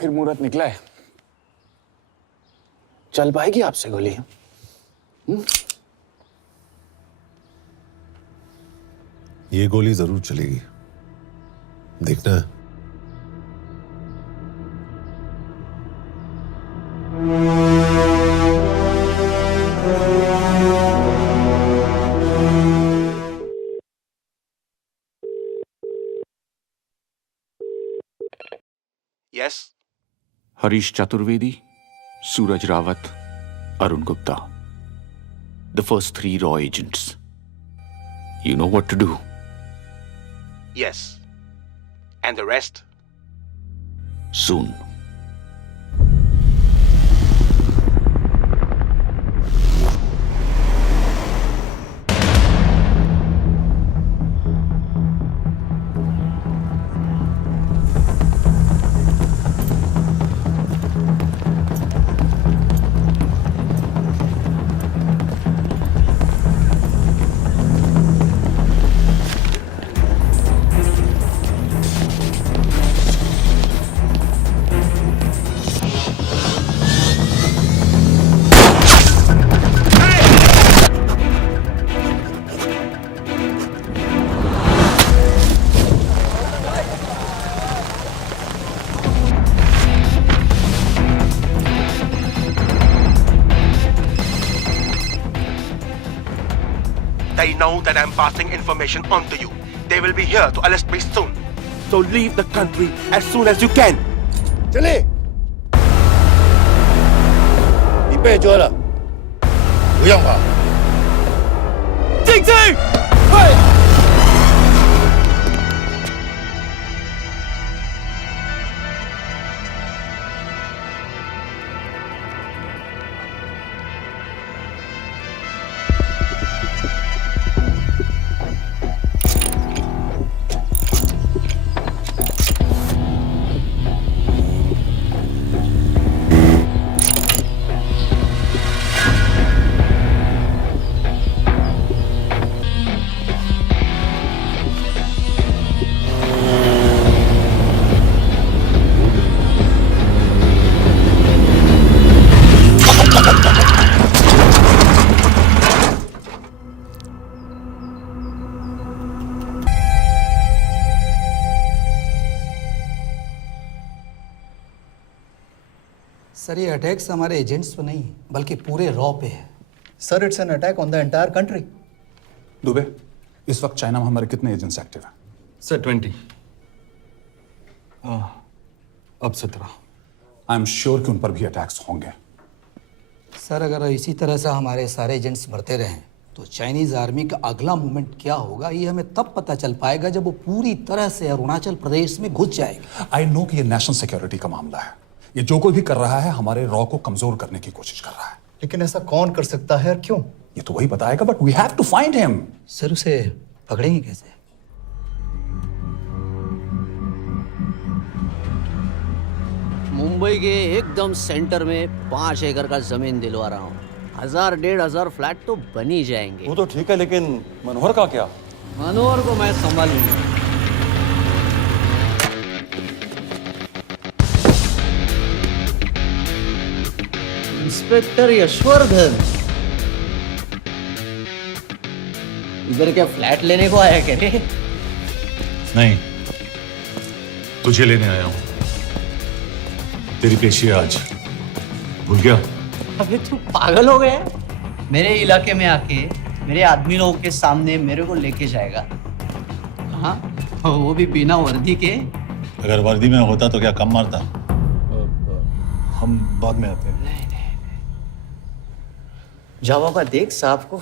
फिर मुहूर्त निकला है। चल पाएगी आपसे गोली? ये गोली जरूर चलेगी, देखना है। Yes. Harish Chaturvedi, Suraj Rawat, Arun Gupta. The first 3 raw agents. You know what to do. Yes. And the rest? Soon. They know that I'm passing information on to you. They will be here to arrest me soon. So leave the country as soon as you can. चले你被捉了，不用跑。静静，सर ये attacks हमारे agents पे नहीं बल्कि पूरे raw पे है। Sir it's an attack on the entire country. Dubey, इस वक्त चाइना में हमारे कितने एजेंट्स एक्टिव हैं? सर 20। अब 17। आई एम श्योर कि उन पर भी अटैक्स होंगे। सर अगर इसी तरह से हमारे सारे एजेंट्स बढ़ते रहें तो चाइनीज आर्मी का अगला मूवमेंट क्या होगा ये हमें तब पता चल पाएगा जब वो पूरी तरह से अरुणाचल प्रदेश में घुस जाएगा। आई नो कि ये नेशनल सिक्योरिटी का मामला है। ये जो कोई भी कर रहा है हमारे रॉ को कमजोर करने की कोशिश कर रहा है। लेकिन ऐसा कौन कर सकता है और क्यों? ये तो वही बताएगा, but we have to find him. Sir उसे पकड़ेंगे कैसे? मुंबई के एकदम सेंटर में 5 एकड़ का जमीन दिलवा रहा हूँ। 1000-1500 फ्लैट तो बन ही जाएंगे। वो तो ठीक है, लेकिन मनोहर का क्या? मनोहर को मैं संभालूंगा। इंस्पेक्टर यशवर्धन, इधर क्या फ्लैट लेने को आया क्या रे? नहीं, तुझे लेने आया हूं। तेरी पेशी है आज, भूल गया? अबे तू पागल हो गया? मेरे इलाके में आके मेरे आदमी लोगों के सामने मेरे को लेके जाएगा? हाँ, वो भी बिना वर्दी के। अगर वर्दी में होता तो क्या कम मारता? हम बाद में आते हैं। जाओ बाबा, देख साहब को।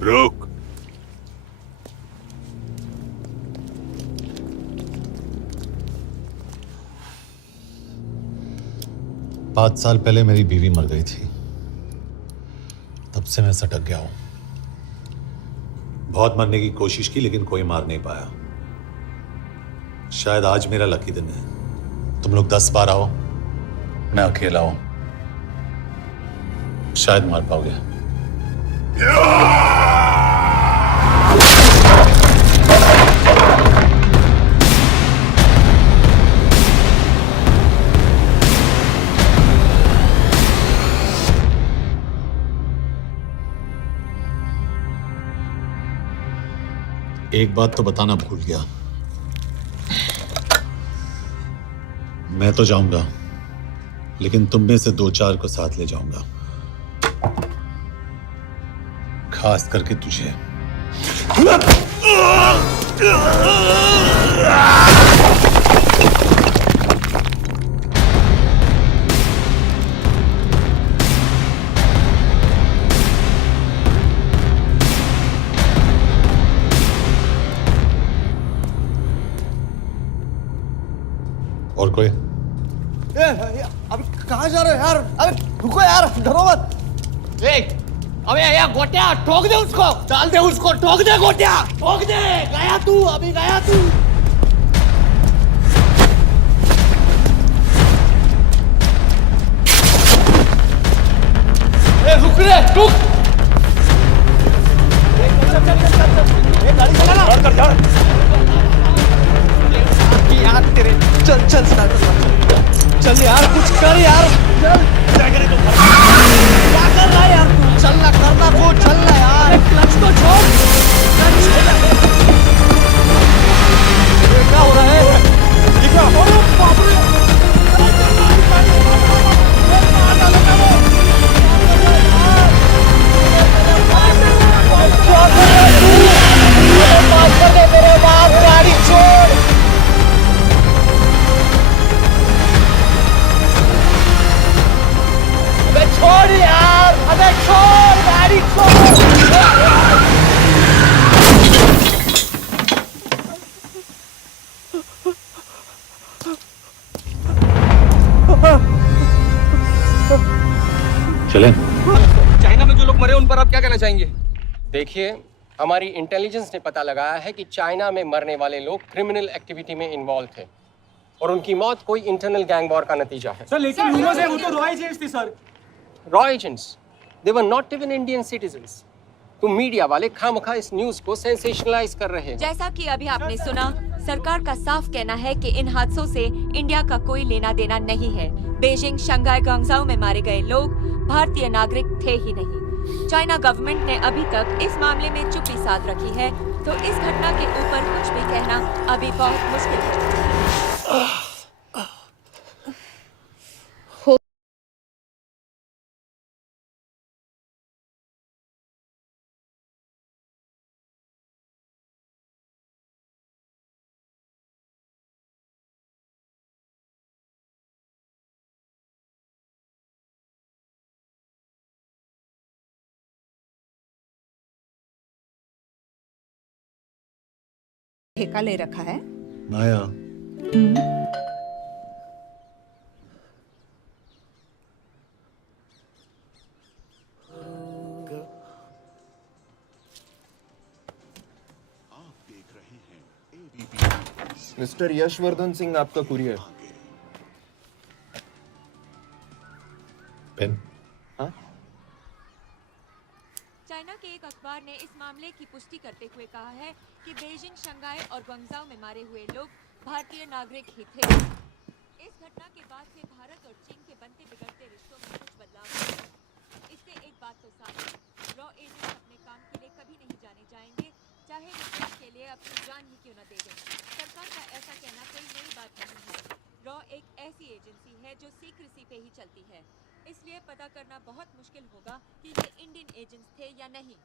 रुक। पाँच साल पहले मेरी बीवी मर गई थी, तब से मैं सटक गया हूं। बहुत मरने की कोशिश की लेकिन कोई मार नहीं पाया। शायद आज मेरा लकी दिन है। तुम लोग 10 बार आओ, मैं अकेला हूं, शायद मार पाओगे। एक बात तो बताना भूल गया, मैं तो जाऊंगा लेकिन तुम में से 2-4 को साथ ले जाऊंगा, खास करके तुझे। और कोई? अबे कहाँ जा रहे हो यार? अबे रुको यार, डरो मत। अबे यार गोटिया, ठोक दे उसको, डाल दे उसको, ठोक दे गोटिया, ठोक दे। गया तू, अभी गया तू। रुक रे, रुक। गाड़ी चला ना। यार तेरे, चल चल चल यार, कुछ कर यार, चल। क्या कर रहा है यार तू? चलना, करना को चलना यार, क्लच को छोड़। क्या हो रहा है? ये क्या? अरे बाप रे! क्या कर रहा है तू? माफ कर दे मेरे बाप, गाड़ी छोड़। छोड़ यार, अबे छोड़, गाड़ी छोड़। चलें? चाइना में जो लोग मरे उन पर आप क्या कहना चाहेंगे? देखिए, हमारी इंटेलिजेंस ने पता लगाया है कि चाइना में मरने वाले लोग क्रिमिनल एक्टिविटी में इन्वॉल्व थे और उनकी मौत कोई इंटरनल गैंग वॉर का नतीजा है। सर लेकिन ह्यूमन है, वो तो रॉ एजेंट्स थी sir. Raw agents, they were not even Indian citizens. तुम मीडिया वाले खामखा इस न्यूज को सेंसेशनलाइज कर रहे हैं। जैसा कि अभी आपने सुना, सरकार का साफ कहना है कि इन हादसों से इंडिया का कोई लेना देना नहीं है। बीजिंग, शंघाई, ग्वांगझाओ में मारे गए लोग भारतीय नागरिक थे ही नहीं। चाइना गवर्नमेंट ने अभी तक इस मामले में चुप्पी साध रखी है, तो इस घटना के ऊपर कुछ भी कहना अभी बहुत मुश्किल है। ठेका ले रखा है माया। मिस्टर यशवर्धन सिंह, आपका कुरियर। पेन? चाइना के एक अखबार ने इस मामले की पुष्टि करते हुए कहा है कि बीजिंग, शंघाई और ग्वांगझाओ में मारे हुए लोग भारतीय नागरिक ही थे। इस घटना के बाद से भारत और चीन के बनते बिगड़ते रिश्तों में कुछ बदलाव हुआ है। इससे एक बात तो साफ है, रॉ एजेंट्स अपने काम के लिए कभी नहीं जाने जाएंगे, चाहे वो देश के लिए अपनी जान ही क्यों न दे दें। सरकार का ऐसा कहना कोई नई बात नहीं है। रॉ एक ऐसी एजेंसी है जो सीक्रेसी पे ही चलती है, इसलिए पता करना बहुत मुश्किल होगा कि ये इंडियन एजेंट्स थे या नहीं।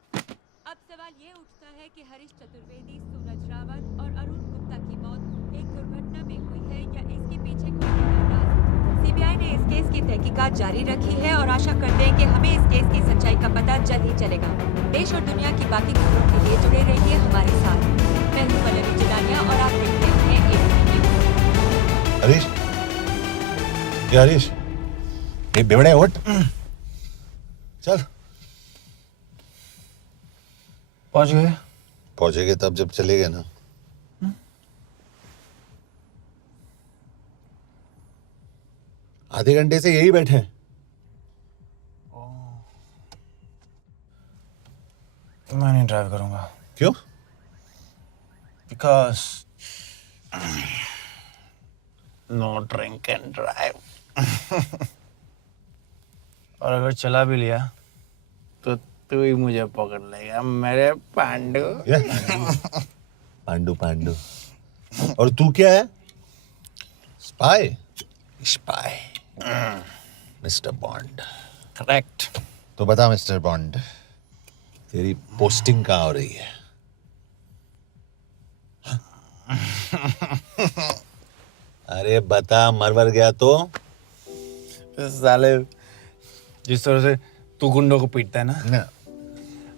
अब सवाल ये उठता है कि हरीश चतुर्वेदी, सूरज रावत और अरुण गुप्ता की मौत एक दुर्घटना में हुई है या इसके पीछे कोई गहरा राज है। सीबीआई ने इस केस की तहकीकात जारी रखी है और आशा करते हैं कि हमें इस केस की सच्चाई का पता जल्द ही चलेगा। देश और दुनिया की बाकी खबरों के लिए जुड़े रहिए हमारे साथ। मैं हूं पल्लवी जिलानिया और आप देखते हैं एबीपी न्यूज़। हरीश, ये हरीश, ये बेवड़े उठ, चल। पहुंचेंगे तब जब चलेगा ना। आधे घंटे से यही बैठे हैं। मैं नहीं ड्राइव करूंगा। क्यों? Because no drink and drive. और अगर चला भी लिया तो तू ही मुझे पकड़ लेगा मेरे पांडु। पांडु पांडु। और तू क्या है? Spy. Spy. Mister bond. Correct. तो बता मिस्टर बॉन्ड, तेरी पोस्टिंग कहाँ हो रही है? अरे बता, मरवर गया तो? साले जिस तरह से तू गुंडों को पीटता है ना,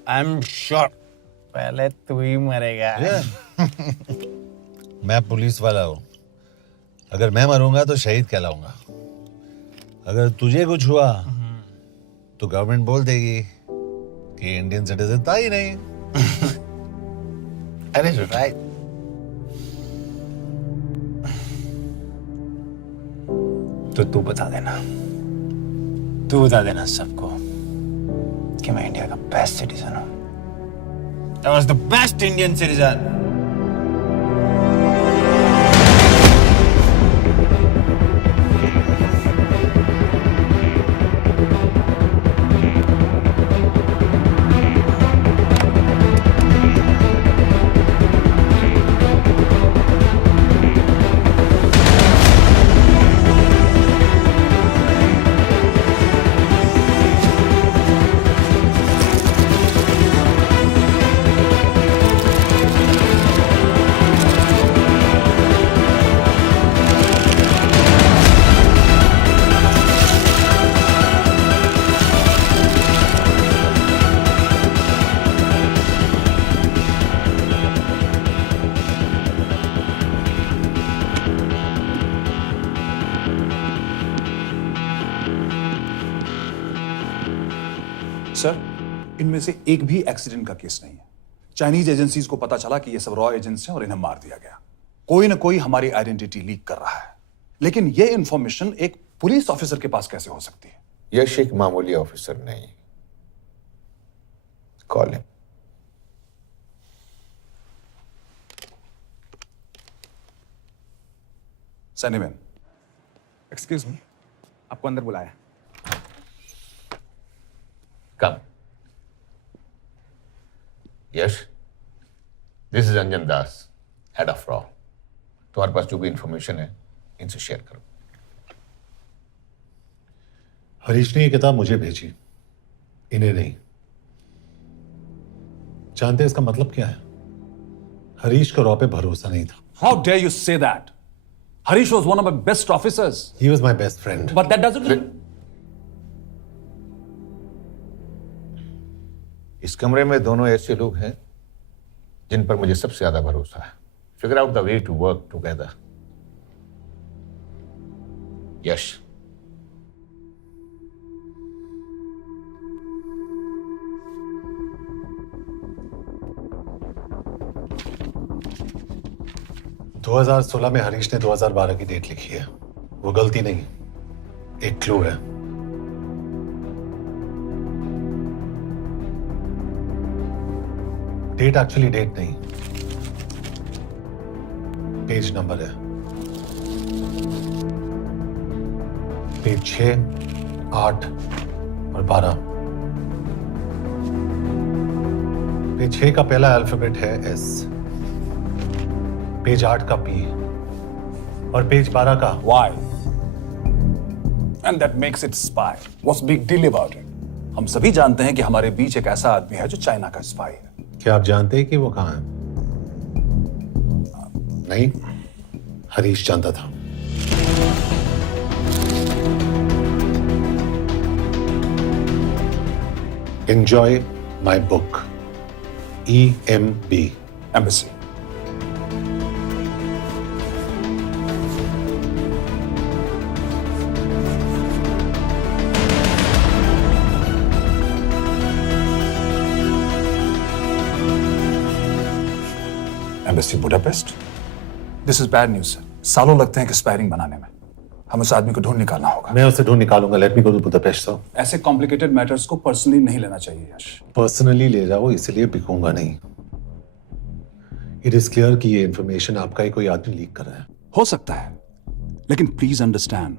आई एम श्योर पहले तू ही मरेगा। मैं पुलिस वाला हूं, अगर मैं मरूंगा तो शहीद कहलाऊंगा। अगर तुझे कुछ हुआ तो गवर्नमेंट बोल देगी कि इंडियन सिटीजन था ही नहीं। अरे राइट। तो तू बता देना सबको कि मैं इंडिया का बेस्ट सिटीजन हूं। I was the best Indian citizen. Sir, इनमें से एक भी एक्सीडेंट का केस नहीं है। चाइनीज एजेंसीज को पता चला कि ये सब रॉ एजेंट्स हैं और इन्हें मार दिया गया। कोई ना कोई हमारी आइडेंटिटी लीक कर रहा है, लेकिन ये इंफॉर्मेशन एक पुलिस ऑफिसर के पास कैसे हो सकती है? यश एक मामूली ऑफिसर नहीं। Call him. सैनिमैन, एक्सक्यूज मी, आपको अंदर बुलाया। Come. Yash, this is Anjan Das, head of रॉ। तुम्हारे पास जो भी इंफॉर्मेशन है इनसे शेयर करो। हरीश ने ये किताब मुझे भेजी, इन्हें नहीं। जानते हैं इसका मतलब क्या है? हरीश को रॉ पे भरोसा नहीं था। How dare you say that? Harish was one of my best officers. He was my best friend. But that doesn't... इस कमरे में दोनों ऐसे लोग हैं जिन पर मुझे सबसे ज्यादा भरोसा है। Figure out the way to work together. Yash, दो 2016 में हरीश ने 2012 की डेट लिखी है। वो गलती नहीं, एक क्लू है। डेट एक्चुअली डेट नहीं, पेज नंबर है। पेज 6, 8 और 12। पेज 6 का पहला अल्फाबेट है S, पेज 8 का P और पेज 12 का Why? And that makes it spy. What's big deal about it? हम सभी जानते हैं कि हमारे बीच एक ऐसा आदमी है जो चाइना का स्पाई है। क्या आप जानते हैं कि वो कहां है? नहीं, हरीश जानता था। Enjoy my book. EMB. Embassy. Embassy Budapest? This is bad news, sir. सालों लगते हैं एक्सपायरिंग बनाने में। हमें उस आदमी को ढूंढ निकालना होगा। मैं उसे ढूंढ निकालूंगा। Let me go to Budapest sir. ऐसे कॉम्प्लिकेटेड मैटर्स को पर्सनली नहीं लेना चाहिए यश। पर्सनली ले जाओ, इसलिए बिकूंगा नहीं। इट इज क्लियर कि ये इंफॉर्मेशन आपका ही कोई आदमी लीक कर रहा है। हो सकता है, लेकिन प्लीज अंडरस्टैंड,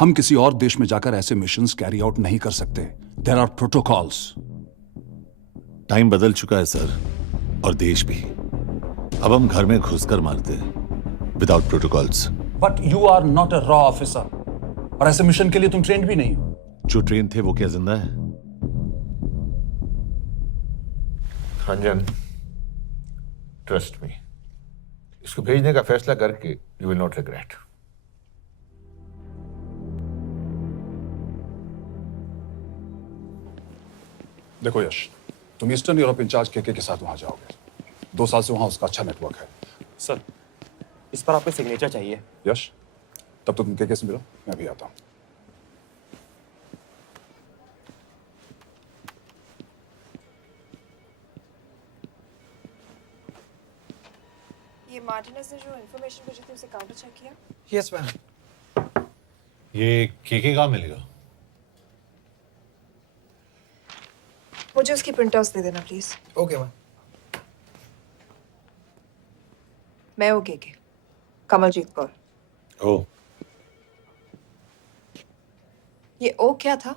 हम किसी और देश में जाकर ऐसे मिशंस कैरी आउट नहीं कर सकते। There are protocols. टाइम बदल चुका है सर, और देश भी। अब हम घर में घुसकर मारते हैं without protocols. But you are not a रॉ ऑफिसर, और ऐसे मिशन के लिए तुम ट्रेंड भी नहीं हो। जो ट्रेन थे वो क्या जिंदा है? रंजन, ट्रस्ट मी, इसको भेजने का फैसला करके यू विल नॉट रिग्रेट। देखो यश, तुम ईस्टर्न यूरोप इंचार्ज के साथ वहां जाओगे। 2 साल से वहां उसका अच्छा नेटवर्क है। सर, इस पर आपके सिग्नेचर चाहिए। यश, तब तो तुम के से मिलो, मैं भी आता हूं। ये मार्टिनेज ने जो इन्फॉर्मेशन भेजी थी उसे काउंटर चेक किया? Yes ma'am. ये के कहाँ मिलेगा? मुझे उसकी प्रिंटआउट्स दे देना प्लीज। Okay ma'am. मैं हूँ के कमलजीत कौर। ओ, ये ओ क्या था?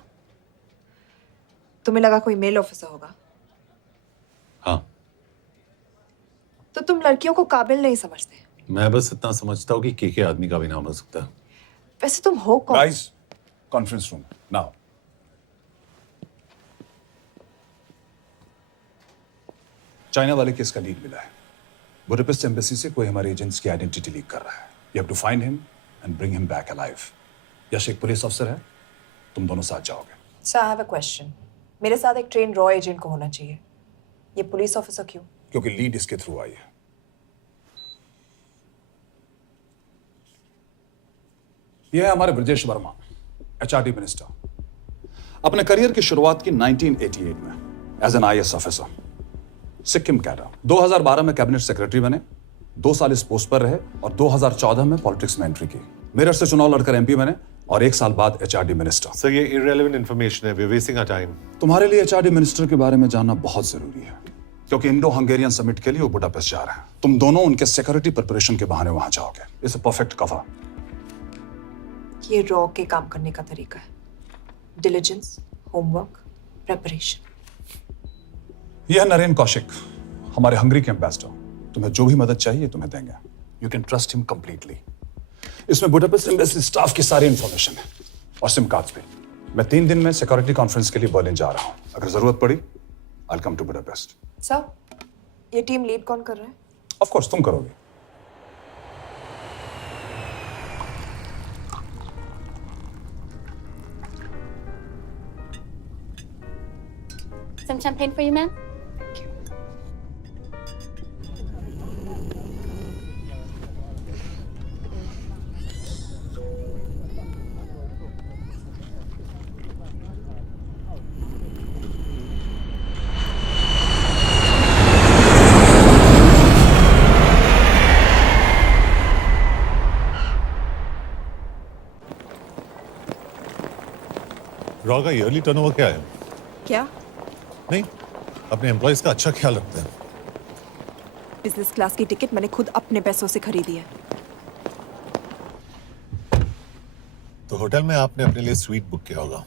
तुम्हें लगा कोई मेल ऑफिसर होगा? हाँ। तो तुम लड़कियों को काबिल नहीं समझते? मैं बस इतना समझता हूँ कि के आदमी का भी नाम हो सकता है। वैसे तुम हो कौन? Guys, conference room now. China वाले केस का लीड मिला है। बुडापेस्ट एम्बेसी से कोई हमारे एजेंट्स की आइडेंटिटी लीक कर रहा है। You have to find him and bring him back alive. Yash एक पुलिस अफसर है, तुम दोनों साथ जाओगे। Sir, I have a question. मेरे साथ एक ट्रेन रॉ एजेंट को होना चाहिए, ये पुलिस ऑफिसर क्यों? क्योंकि लीड इसके थ्रू आई है। यह है हमारे ब्रजेश वर्मा, HRD मिनिस्टर। अपने करियर की शुरुआत की 1988 में as an IAS officer, Sikkim cadre. 2012 में कैबिनेट सेक्रेटरी बने, 2 साल इस पोस्ट पर रहे और 2014 में पॉलिटिक्स में एंट्री की। मेरठ से चुनाव लड़कर MP बने और 1 साल बाद HRD मिनिस्टर। सर, ये इररिलेवेंट इंफॉर्मेशन है, we are wasting our time. तुम्हारे लिए HRD मिनिस्टर के बारे में जानना बहुत जरूरी है, क्योंकि इंडो हंगेरियन समिट के लिए वो बुडापेस्ट जा रहे हैं। तुम दोनों उनके सिक्योरिटी प्रिपरेशन के बहाने वहां जाओगे। It's a perfect cover. ये रॉ के काम करने का तरीका है, डिलिजेंस, होमवर्क, प्रेपरेशन। यह नरेन कौशिक, हमारे हंगरी के एम्बेसडर। तुम्हें जो भी मदद चाहिए तुम्हें देंगे। You can trust him completely. इसमें बुडापेस्ट एम्बेसी स्टाफ की सारी इंफॉर्मेशन है और सिम कार्ड्स भी। मैं 3 दिन में सिक्योरिटी कॉन्फ्रेंस के लिए बर्लिन जा रहा हूं। अगर जरूरत पड़ी I will come to Budapest. Sir, ये टीम लीड कौन कर रहा है? ऑफ कोर्स तुम करोगे। Some champagne for you, ma'am? Thank you. Raw का ईयरली टर्नओवर क्या है? क्या? नहीं, अपने एम्प्लॉइज का अच्छा ख्याल रखते हैं। बिजनेस क्लास की टिकट मैंने खुद अपने पैसों से खरीदी है। तो होटल में आपने अपने लिए स्वीट बुक किया होगा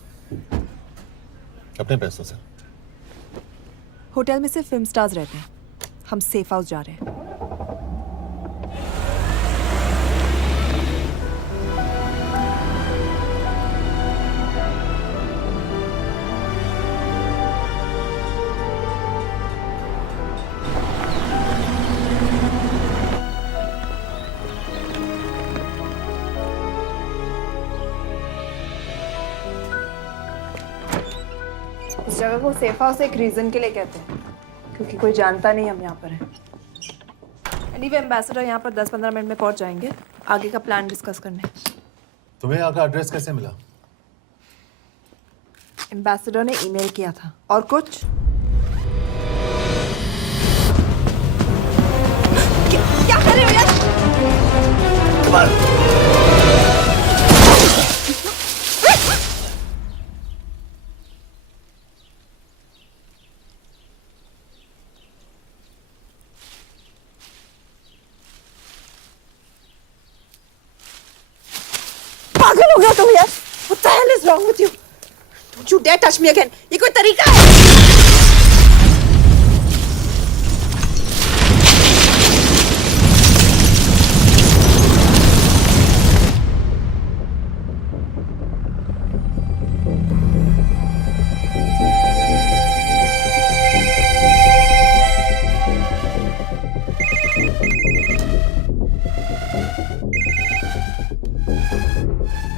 अपने पैसों से। होटल में सिर्फ फिल्म स्टार्स रहते हैं, हम सेफ हाउस जा रहे हैं। इस जगह को सेफ हाउस एक रीजन के लिए कहते हैं, क्योंकि कोई जानता नहीं हम यहाँ पर हैं। एनीवे, एम्बेसडर यहाँ पर 10-15 मिनट में पहुँच जाएंगे आगे का प्लान डिस्कस करने। तुम्हें यहाँ का एड्रेस कैसे मिला? एम्बेसडर ने ईमेल किया था। और कुछ? क्या कर रहे हो यार? पागल हो गया तुम यार? What the hell is wrong with you? Don't you dare touch me again. ये कोई तरीका है?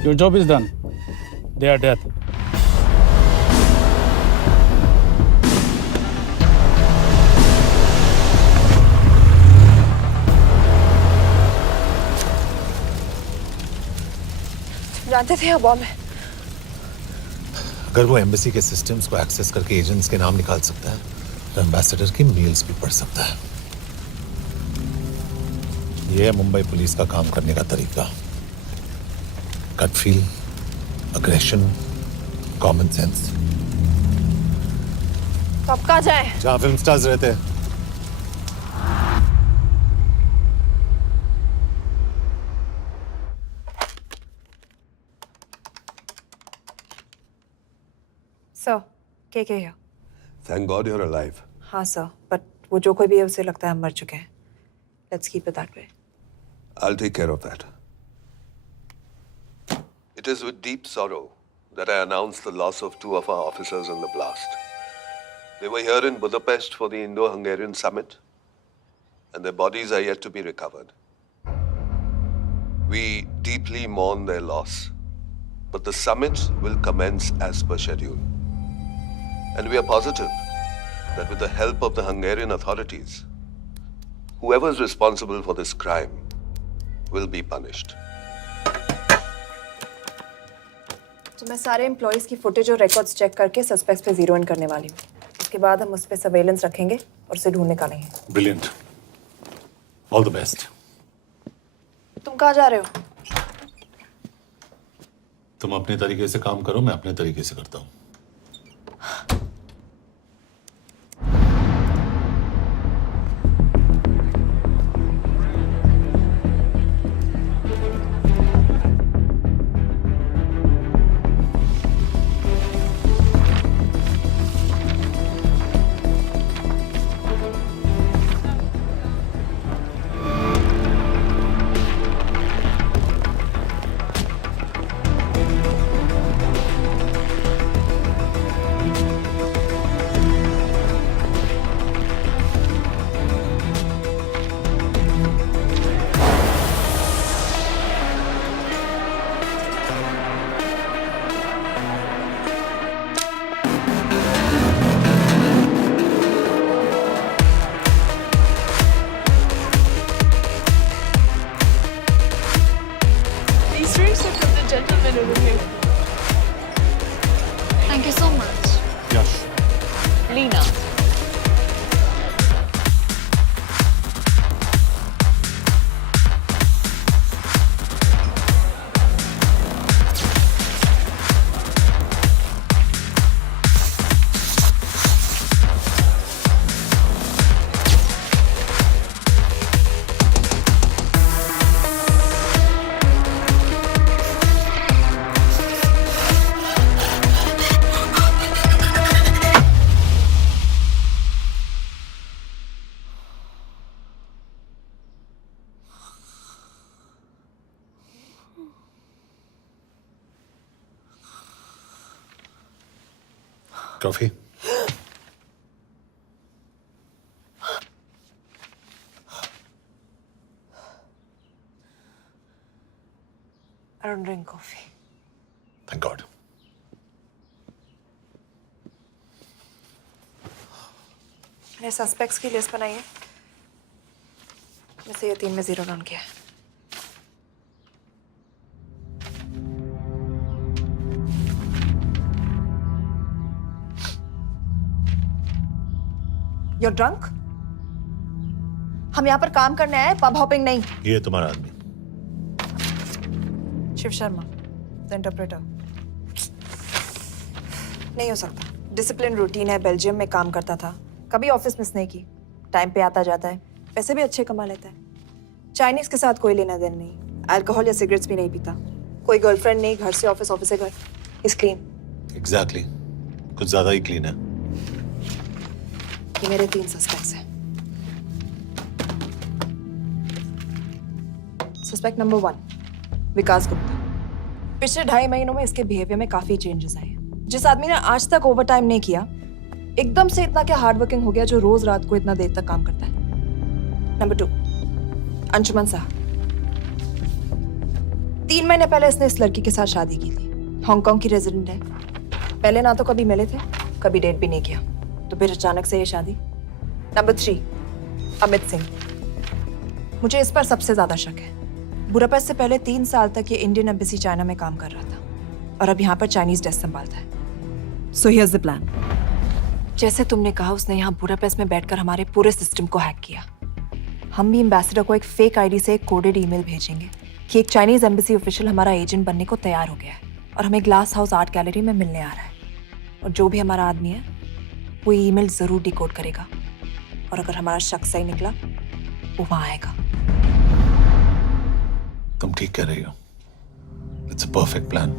Your job is done. They are dead. जानते थे यहाँ बॉम्ब है? अगर वो एम्बेसी के सिस्टम्स को एक्सेस करके एजेंट्स के नाम निकाल सकता है तो एम्बेसडर की मेल्स भी पढ़ सकता है। ये है मुंबई पुलिस का काम करने का तरीका। Gut feel, aggression, common sense. तो अब कहाँ जाए? जहाँ फिल्म स्टार्स रहते हैं। सर, के here? Thank God you're alive. हाँ सर, बट वो जो कोई भी है उसे लगता है हम मर चुके हैं। Let's keep it that way. I'll take care of that. It is with deep sorrow that I announce the loss of 2 of our officers in the blast. They were here in Budapest for the Indo-Hungarian summit, and their bodies are yet to be recovered. We deeply mourn their loss, but the summit will commence as per schedule. And we are positive that with the help of the Hungarian authorities, whoever is responsible for this crime will be punished. तो मैं सारे employees की footage और records check करके suspects पे zero in करने वाली हूँ। उसके बाद हम उस पे सर्वेलेंस रखेंगे और उसे ढूंढ निकालेंगे। Brilliant. All the best. तुम कहाँ जा रहे हो? तुम अपने तरीके से काम करो, मैं अपने तरीके से करता हूँ। Thank you so much. Yash. Lena. Coffee? I don't drink coffee. Thank God. मैंने सस्पेक्ट्स की लिस्ट बनाई है। मैं से ये 3 में जीरो डाउन किया है। You're drunk? हम यहाँ पर काम करने आए, पब हॉपिंग नहीं। ये तुम्हारा आदमी। Shiv Sharma, the interpreter. नहीं हो सकता। डिसिप्लिन रूटीन है, बेल्जियम में काम करता था, कभी ऑफिस मिस नहीं की, टाइम पे आता जाता है, पैसे भी अच्छे कमा लेता है। चाइनीज के साथ कोई लेना देना नहीं, अल्कोहल या सिगरेट्स भी नहीं पीता, कोई गर्लफ्रेंड नहीं, घर से ऑफिस, ऑफिस से घर। Is clean. एग्जैक्टली, कुछ ज्यादा ही क्लीन है। ये मेरे 3 सस्पेक्ट्स हैं। सस्पेक्ट नंबर 1, विकास गुप्ता। पिछले 2.5 महीनों में इसके बिहेवियर में काफी चेंजेस आए हैं। जिस आदमी ने आज तक ओवरटाइम नहीं किया, एकदम से इतना क्या हार्ड वर्किंग हो गया जो रोज रात को इतना देर तक काम करता है। नंबर 2, अंशुमन साहब। 3 महीने पहले इसने इस लड़की के साथ शादी की थी। हांगकांग की रेजिडेंट है। पहले ना तो कभी मिले थे, कभी डेट भी नहीं किया, तो फिर अचानक से ये शादी। नंबर 3, अमित सिंह। मुझे इस पर सबसे ज्यादा शक है। बुडापेस्ट से पहले 3 साल तक ये इंडियन एम्बेसी चाइना में काम कर रहा था और अब यहाँ पर चाइनीज डेस्क संभालता है। So here's the plan. जैसे तुमने कहा, उसने यहाँ बुडापेस्ट में बैठकर हमारे पूरे सिस्टम को हैक किया। हम भी एम्बेसडर को एक फेक आईडी से एक कोडेड ईमेल भेजेंगे कि एक चाइनीज एम्बेसी ऑफिशियल हमारा एजेंट बनने को तैयार हो गया है और हमें ग्लास हाउस आर्ट गैलरी में मिलने आ रहा है। और जो भी हमारा आदमी है वो ईमेल जरूर डिकोड करेगा और अगर हमारा शक सही निकला वो वहां आएगा। तुम ठीक कह रही हो। It's a perfect plan.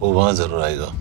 वो वहां जरूर आएगा।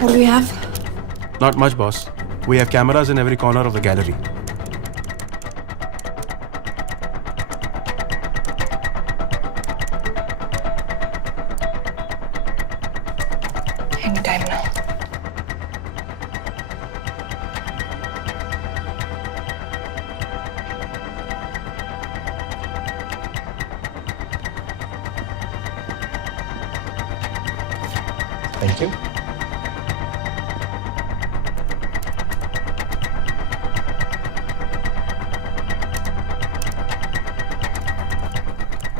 What do we have? Not much, boss. We have cameras in every corner of the gallery. Anytime now. Thank you.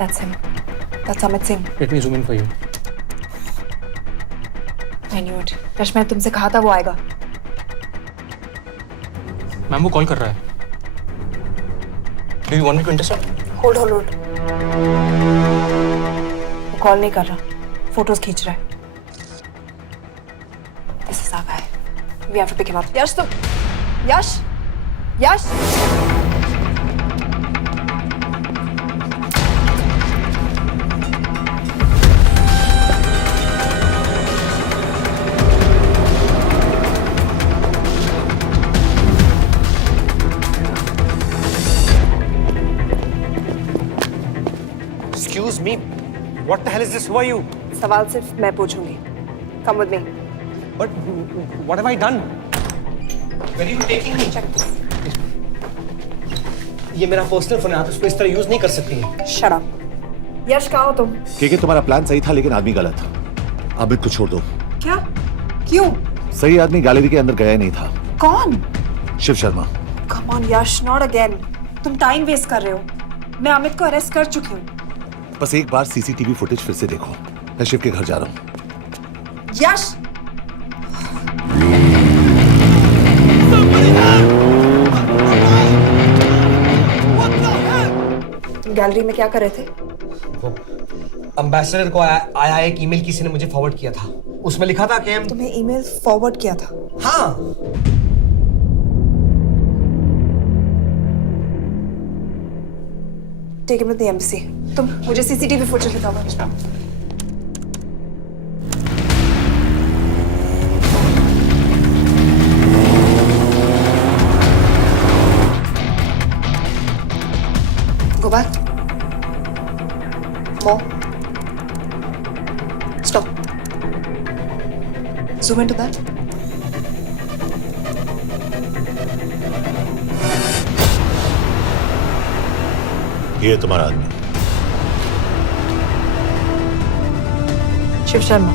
That's him. That's Amit Singh. Let me zoom in for you. I knew it. Rush, मैंने तुमसे कहा था वो आएगा। Ma'am वो call कर रहा है। Do you want me to intercept? Hold. वो कॉल नहीं कर रहा, फोटोज खींच रहा है। This is our guy. We have to pick him up. यश तुम, यश। Excuse me. What the hell is this? Who are you? सवाल सिर्फ मैं पूछूंगी। Come with me. But what have I done? Where are you taking me? ये मेरा personal phone है, आप इसको इस तरह यूज नहीं कर सकती हैं। Shut up. यश कहाँ हो तुम? क्योंकि तुम्हारा प्लान सही था लेकिन आदमी गलत। अमित को छोड़ दो। क्या? क्यों? सही आदमी गैलरी के अंदर गया ही नहीं था। कौन? Shiv Sharma. Come on Yash, not again. तुम टाइम वेस्ट कर रहे हो। मैं अमित को अरेस्ट कर चुकी हूँ। बस एक बार सीसीटीवी फुटेज फिर से देखो। मैं शिव के घर जा रहा हूँ। यश! तुम गैलरी में क्या कर रहे थे? एम्बेसडर को आया एक ईमेल किसी ने मुझे फॉरवर्ड किया था। उसमें लिखा था कि तुम्हें ईमेल फॉरवर्ड किया था? हाँ। Take him to the embassy. तुम मुझे सीसीटीवी फुटेज दिखाओ। Go back. More. Stop. Zoom into that. ये तुम्हारा आदमी। शिव शर्मा।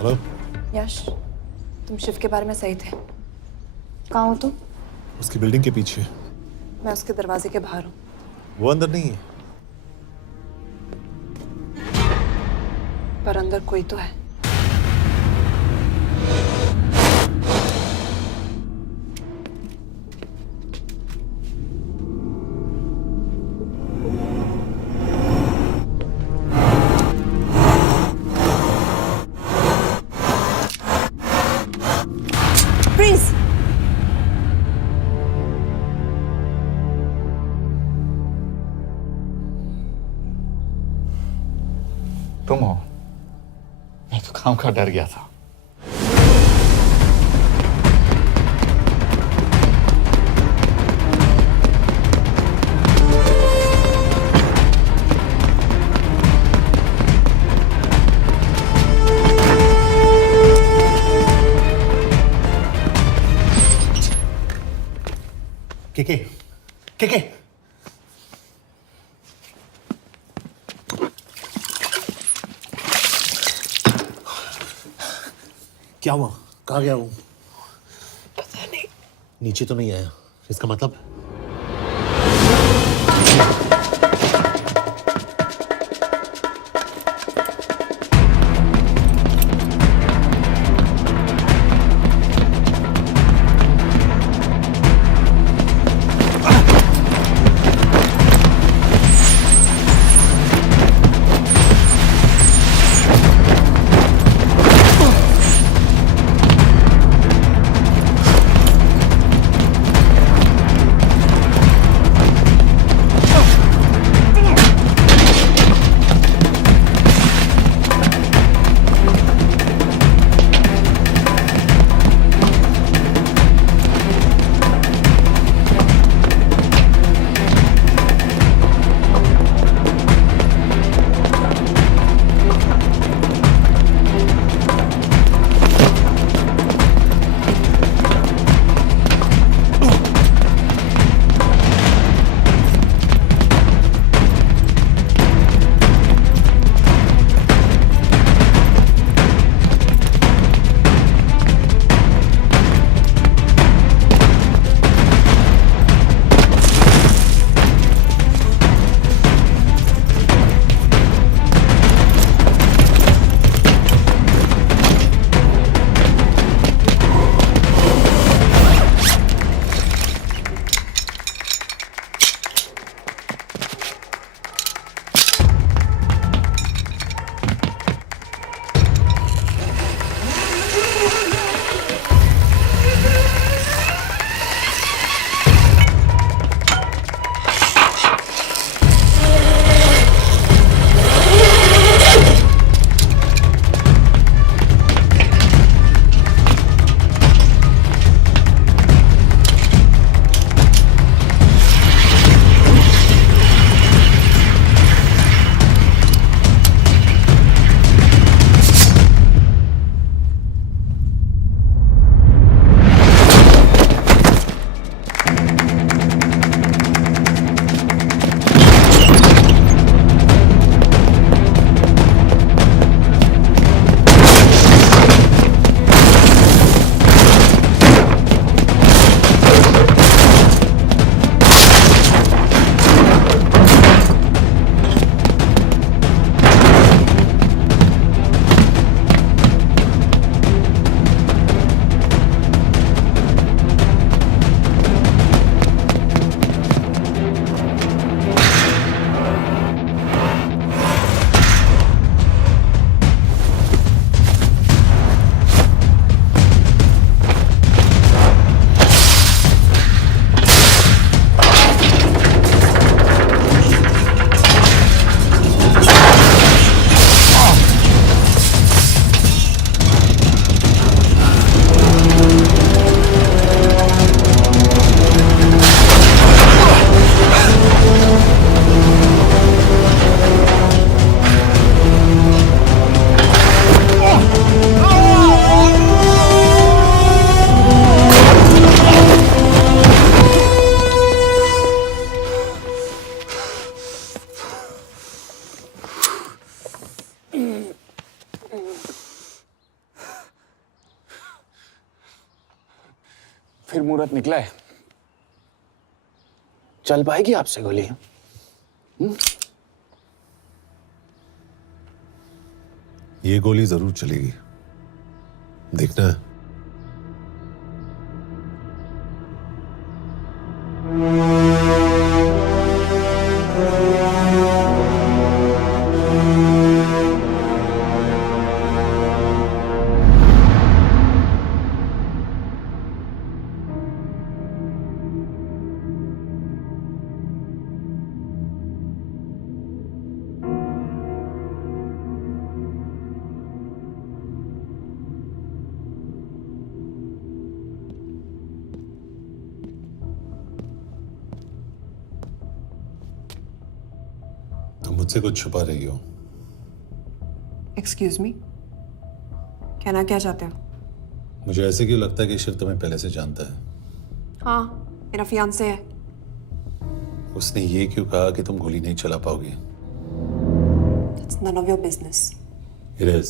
हेलो यश, तुम शिव के बारे में सही थे। कहाँ हो तुम? उसकी बिल्डिंग के पीछे। मैं उसके दरवाजे के बाहर हूँ। वो अंदर नहीं है। पर अंदर कोई तो है। प्लीज तुम हो? मैं तो काम का डर गया था। के क्या हुआ? कहाँ गया वो? पता नहीं। नीचे तो नहीं आया, इसका मतलब? फिर मुहूर्त निकला है, चल पाएगी आपसे गोली? ये गोली जरूर चलेगी, देखना है। तुम मुझसे कुछ छुपा रही हो। एक्सक्यूज मी, कहना क्या चाहते हो? मुझे ऐसे क्यों लगता है कि शिव तुम्हें पहले से जानता है? हाँ, मेरा फियांसे है। उसने ये क्यों कहा कि तुम गोली नहीं चला पाओगी? It's none of your business. It is.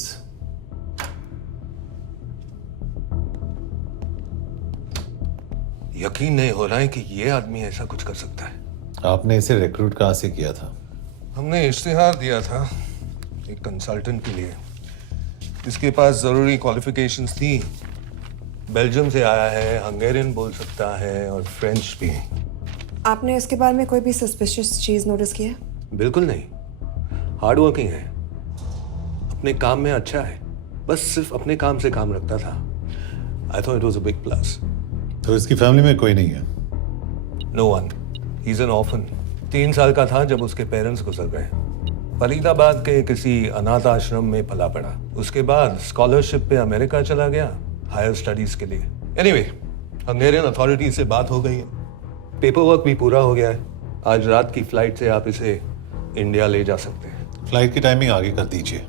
यकीन नहीं हो रहा है कि ये आदमी ऐसा कुछ कर सकता है। आपने इसे रिक्रूट कहाँ से किया था? हमने इश्तिहार दिया था एक कंसल्टेंट के लिए, जिसके पास जरूरी क्वालिफिकेशंस थी। बेल्जियम से आया है, हंगेरियन बोल सकता है और फ्रेंच भी। आपने इसके बारे में कोई भी सस्पिशियस चीज नोटिस की है? बिल्कुल नहीं, हार्ड वर्किंग है, अपने काम में अच्छा है, बस सिर्फ अपने काम से काम रखता था। I thought it was a big plus. तो इसकी फैमिली में कोई नहीं है? No one, he is an orphan. 3 साल का था जब उसके पेरेंट्स गुजर गए। फरीदाबाद के किसी अनाथ आश्रम में पला पड़ा। उसके बाद स्कॉलरशिप पे अमेरिका चला गया हायर स्टडीज के लिए। एनीवे, हंगेरियन अथॉरिटी से बात हो गई है, पेपर वर्क भी पूरा हो गया है। आज रात की फ्लाइट से आप इसे इंडिया ले जा सकते हैं। फ्लाइट की टाइमिंग आगे कर दीजिए,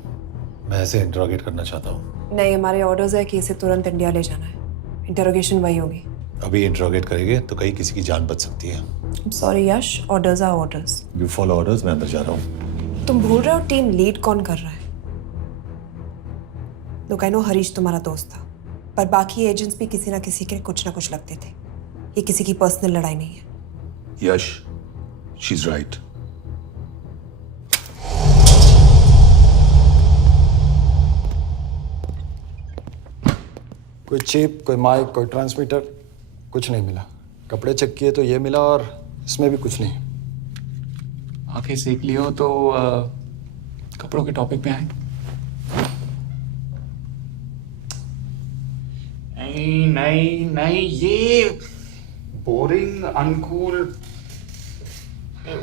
मैं इसे इंट्रोगेट करना चाहता हूँ। नहीं, हमारे ऑर्डर्स है कि इसे तुरंत इंडिया ले जाना है। इंटरोगेशन वही होगी। अभी इंट्रोगेट करेंगे तो कहीं किसी की जान बच सकती है। Sorry Yash, orders are orders. You follow orders, मैं अंदर जा रहा हूँ। तुम भूल रहे हो टीम लीड कौन कर रहा है? लोग, आई नो हरीश तुम्हारा दोस्त था, पर बाकी एजेंट्स भी किसी ना किसी के कुछ ना कुछ लगते थे। ये किसी की पर्सनल लड़ाई नहीं है। यश, शी इज राइट। कोई चिप, कोई माइक, कोई ट्रांसमीटर, कुछ नहीं मिला। कपड़े चेक किए तो ये मिला और इसमें भी कुछ नहीं। आंखें सेक लियो तो कपड़ों के टॉपिक पे आए। नहीं नहीं नहीं, ये बोरिंग, अनकूल,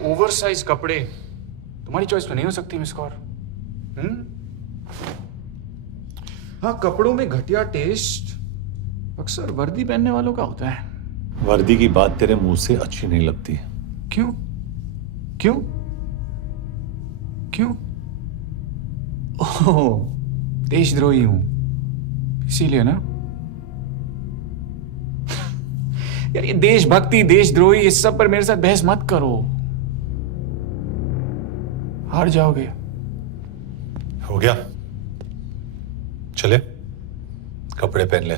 ओवरसाइज कपड़े तुम्हारी चॉइस तो नहीं हो सकती मिस कौर। हाँ, कपड़ों में घटिया टेस्ट अक्सर वर्दी पहनने वालों का होता है। वर्दी की बात तेरे मुंह से अच्छी नहीं लगती। क्यों क्यों क्यों? ओह, देशद्रोही हूं इसीलिए ना। यार, ये देशभक्ति, देशद्रोही, इस सब पर मेरे साथ बहस मत करो, हार जाओगे। हो गया, चले कपड़े पहन ले,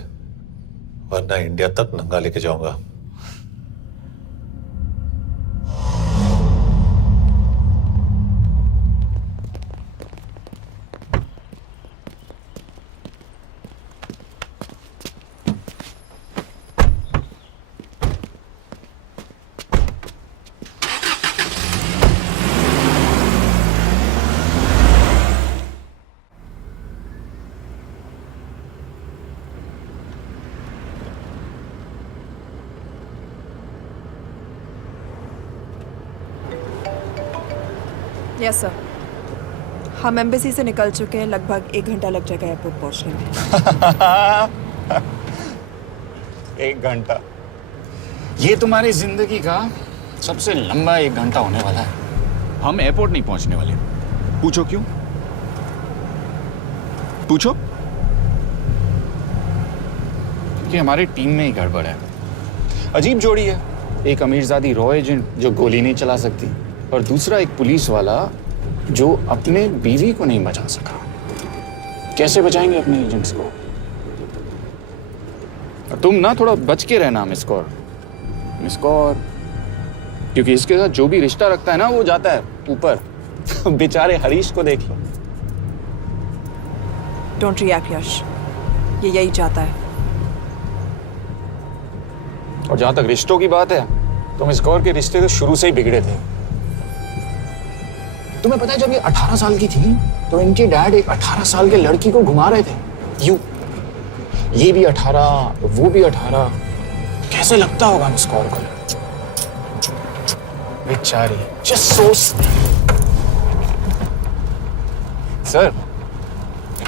वरना इंडिया तक नंगा लेके जाऊंगा। यस सर, हम एम्बेसी से निकल चुके हैं। लगभग 1 घंटा लग जाएगा एयरपोर्ट पहुंचने में। 1 घंटा? ये तुम्हारी जिंदगी का सबसे लंबा 1 घंटा होने वाला है। हम एयरपोर्ट नहीं पहुंचने वाले। पूछो क्यों? पूछो। क्योंकि हमारी टीम में ही गड़बड़ है। अजीब जोड़ी है, एक अमीरजादी रॉ एजेंट जो गोली नहीं चला सकती, और दूसरा एक पुलिस वाला जो अपने बीवी को नहीं बचा सका। कैसे बचाएंगे अपने एजेंट्स को? और तुम ना थोड़ा बच के रहना मिस कौर। मिस कौर, क्योंकि इसके साथ जो भी रिश्ता रखता है ना वो जाता है ऊपर। बेचारे हरीश को देख लो। डोंट रिएक्ट यश, ये यही चाहता है। और जहां तक रिश्तों की बात है तो मिस गौर के रिश्ते तो शुरू से ही बिगड़े थे। तुम्हें पता है जब ये 18 साल की थी तो इनके डैड एक 18 साल के लड़की को घुमा रहे थे यूं, ये भी 18 वो भी 18। कैसे लगता होगा मिस गौर को? बेचारी, जस्ट सो।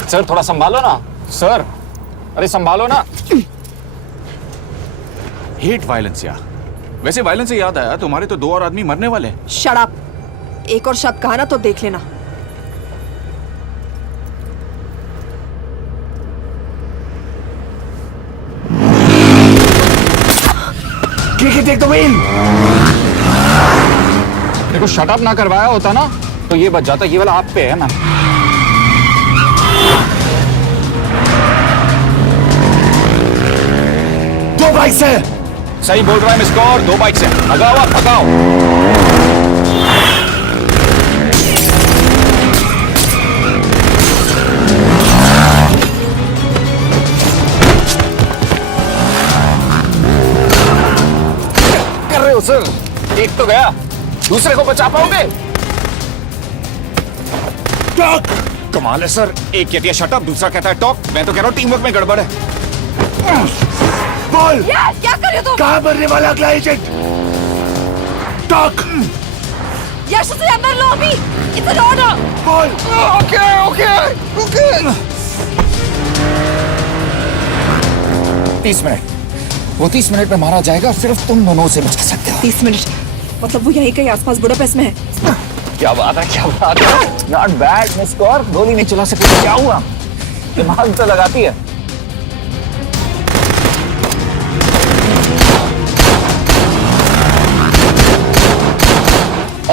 सर थोड़ा संभालो ना सर, अरे संभालो ना। हेट वायलेंस यार। वैसे वायलेंस से याद आया, तुम्हारे तो 2 और आदमी मरने वाले हैं। Shut up. एक और शब्द कहा ना तो देख लेना। देखो शट अप ना करवाया होता ना तो ये बच जाता। ये वाला आप पे है मैम। दो बाइक से। सही बोल रहा है मिस गौर, 2 बाइक से। भगाओ आप, भगाओ। कर रहे हो सर? एक तो गया, दूसरे को बचा पाओगे? टॉक। कमाल है सर, एक कहती है शट अप, दूसरा कहता है टॉक। मैं तो कह रहा हूँ टीम वर्क में गड़बड़ है। बोल, क्या कर रहे हो तुम? कहाँ मरने वाला अगला एजेंट? टॉक। यश से अंदर लो अभी। It's an order. बोल। Okay okay okay. 30 मिनट। वो 30 मिनट में मारा जाएगा, सिर्फ तुम दोनों से बचा सकते हो। 30 मिनट मतलब वो यहीं कहीं आसपास बुडापेस्ट में है। क्या बात है, क्या बात है। नॉट बैड मिस गौर, गोली नहीं चला सकती। क्या हुआ? दिमाग तो लगाती है।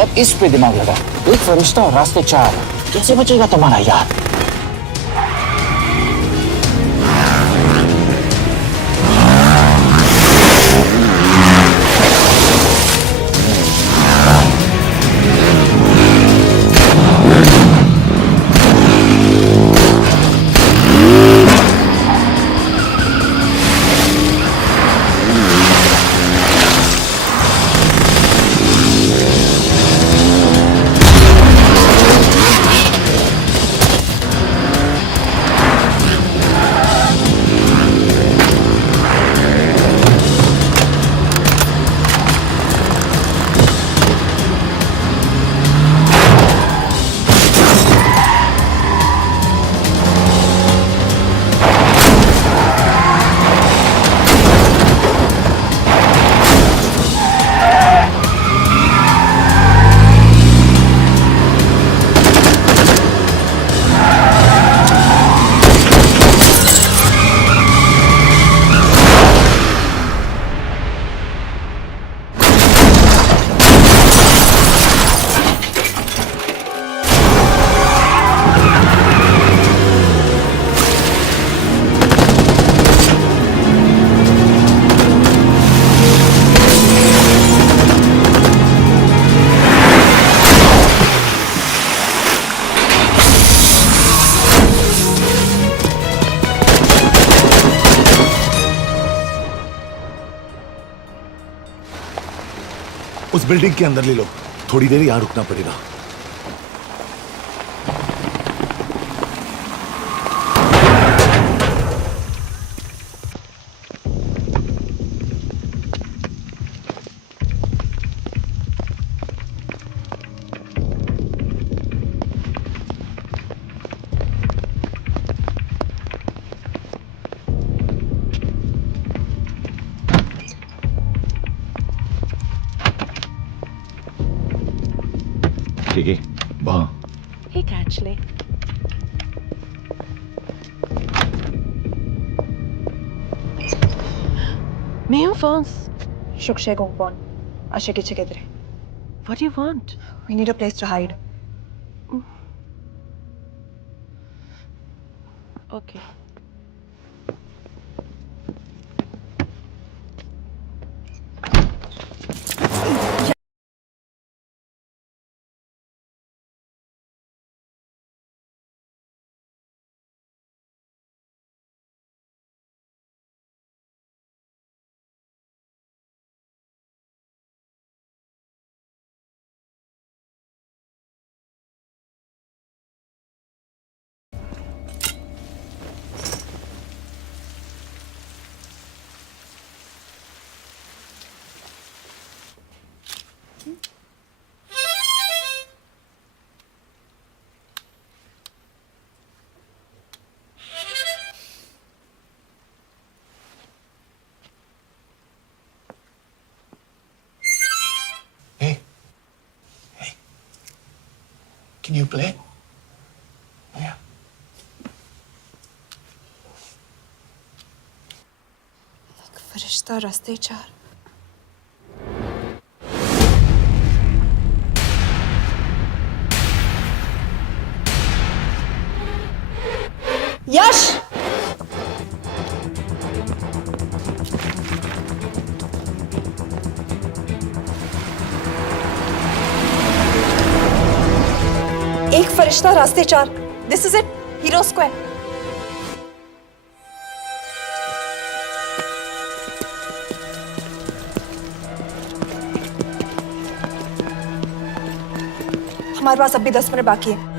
अब इस पे दिमाग लगा। एक फरिश्ता और रास्ते 4। कैसे बचेगा तुम्हारा यार? उस बिल्डिंग के अंदर ले लो, थोड़ी देर यहां रुकना पड़ेगा। ठीक है, वहाँ। Hey, actually. Mail phones. Shukshay Gongpon. Ashiki Chikidre. What do you want? We need a place to hide. Okay. Can you play? Yeah. फरिश्ता रास्ते चार। यश! एक फरिश्ता रास्ते चार। This is it, hero square. हमारे पास अब भी 10 मिनट बाकी है।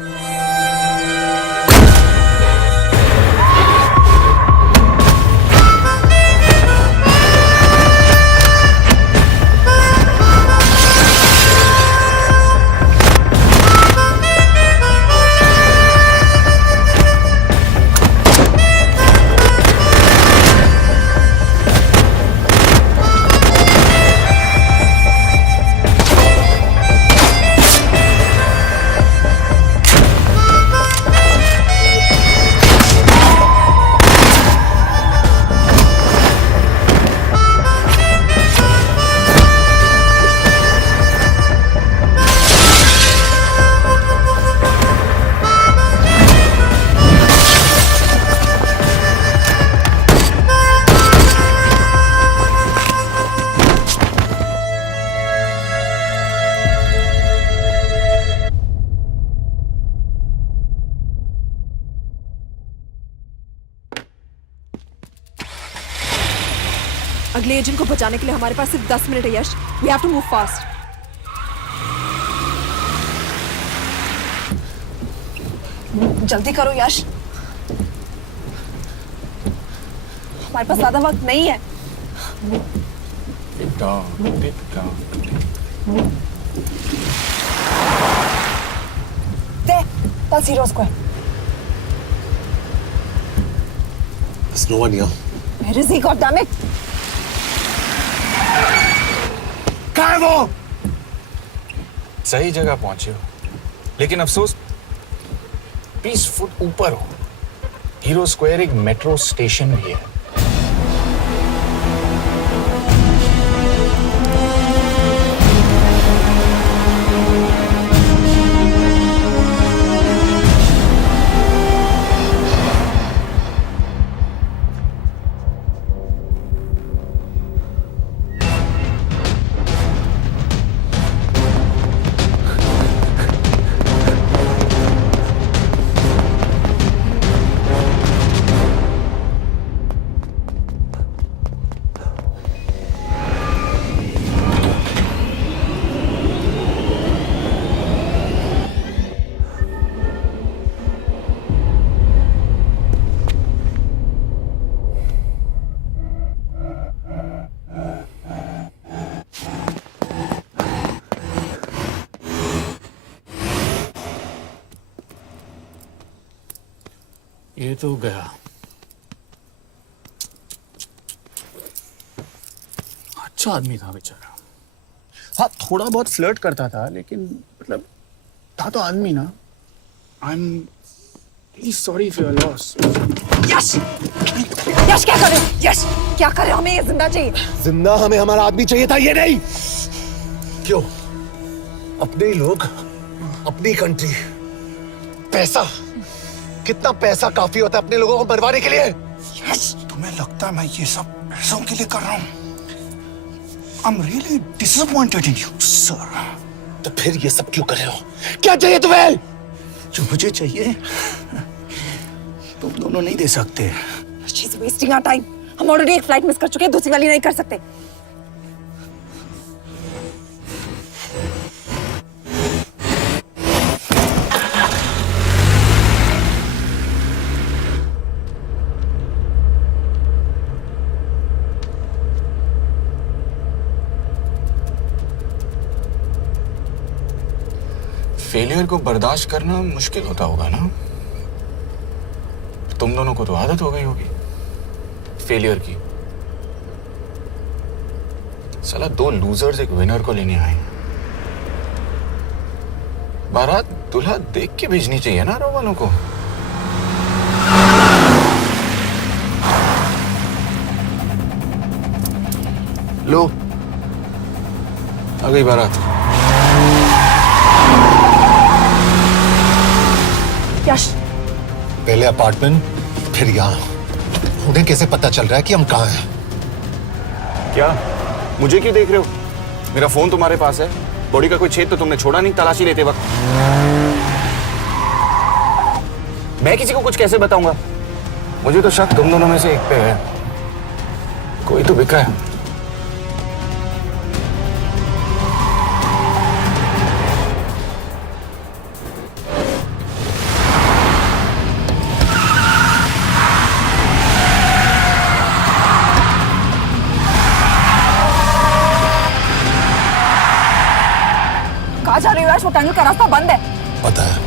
अगले एजेंट को बचाने के लिए हमारे पास सिर्फ 10 मिनट है Yash. We have to move fast. जल्दी करो यश, हमारे पास ज्यादा वक्त नहीं है। That's Hero Square. There's no one here. Where is he, goddammit? कहाँ है वो? सही जगह पहुंचे हो, लेकिन अफसोस 20 फुट ऊपर हो। हीरो स्क्वायर एक मेट्रो स्टेशन भी है। ये तो गया। अच्छा आदमी था बेचारा। हाँ, थोड़ा बहुत फ्लर्ट करता था, लेकिन मतलब था तो आदमी ना। I am really sorry for your loss. Yash! Yash क्या कर रहे हो? यश क्या कर रहे हो? हमें ये जिंदा चाहिए। जिंदा हमें हमारा आदमी चाहिए था, ये नहीं। क्यों? अपने ही लोग, अपनी कंट्री, पैसा। कितना पैसा काफी होता है अपने लोगों को मरवाने के लिए? यस, तुम्हें लगता है मैं ये सब पैसों के लिए कर रहा हूँ? आई am really disappointed in you sir. तो फिर ये सब क्यों कर रहे हो? क्या चाहिए तुम्हें? जो मुझे चाहिए तुम दोनों नहीं दे सकते। She's wasting our time. हम ऑलरेडी एक फ्लाइट मिस कर चुके हैं, दूसरी वाली नहीं कर सकते। फेलियर को बर्दाश्त करना मुश्किल होता होगा ना? तुम दोनों को तो आदत हो गई होगी फेलियर की। साला 2 लूजर्स एक विनर को लेने आए। बारात दूल्हा देख के भेजनी चाहिए ना रो वालों को। लो आ गई बारात। यश, पहले अपार्टमेंट फिर यहाँ। उन्हें कैसे पता चल रहा है कि हम कहाँ हैं? क्या मुझे क्यों देख रहे हो? मेरा फोन तुम्हारे पास है, बॉडी का कोई छेद तो तुमने छोड़ा नहीं तलाशी लेते वक्त। मैं किसी को कुछ कैसे बताऊंगा? मुझे तो शक तुम दोनों में से एक पे है, कोई तो बिका है। कहाँ जा रही हो यश? वो टनल का रास्ता बंद है। पता है।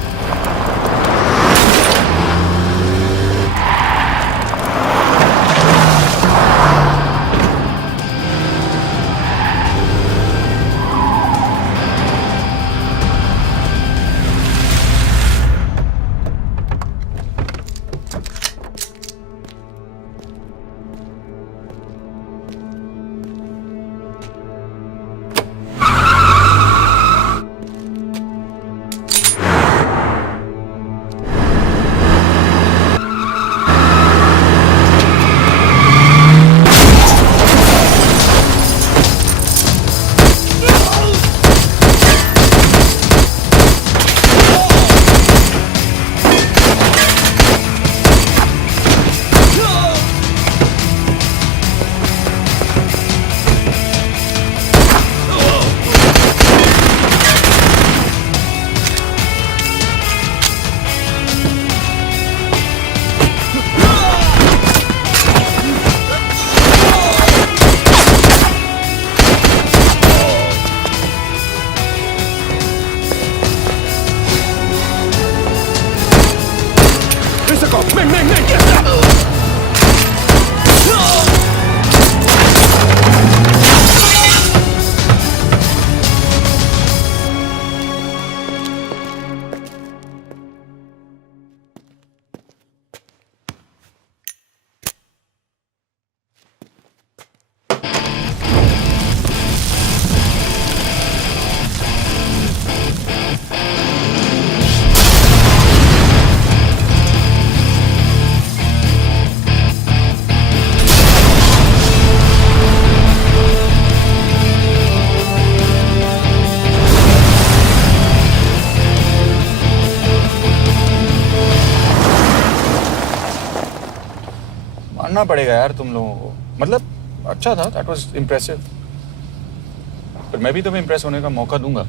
मानना पड़ेगा यार तुम लोगों को, मतलब अच्छा था, दैट वाज इम्प्रेसिव। पर मैं भी तुम्हें इम्प्रेस होने का मौका दूंगा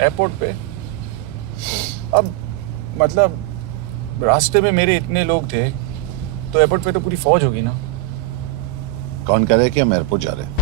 एयरपोर्ट पे। अब मतलब रास्ते में मेरे इतने लोग थे तो एयरपोर्ट पे तो पूरी फौज होगी ना। कौन कह रहा है कि हम एयरपोर्ट जा रहे हैं?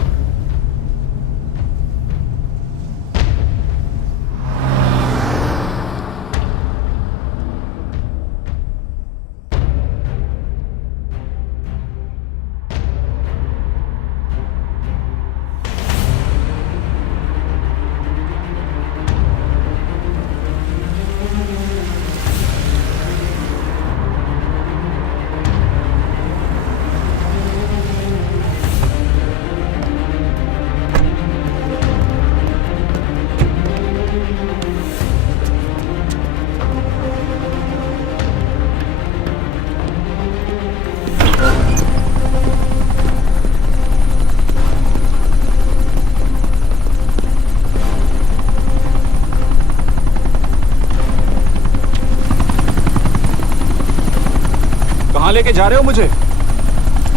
कहाँ लेके जा रहे हो मुझे?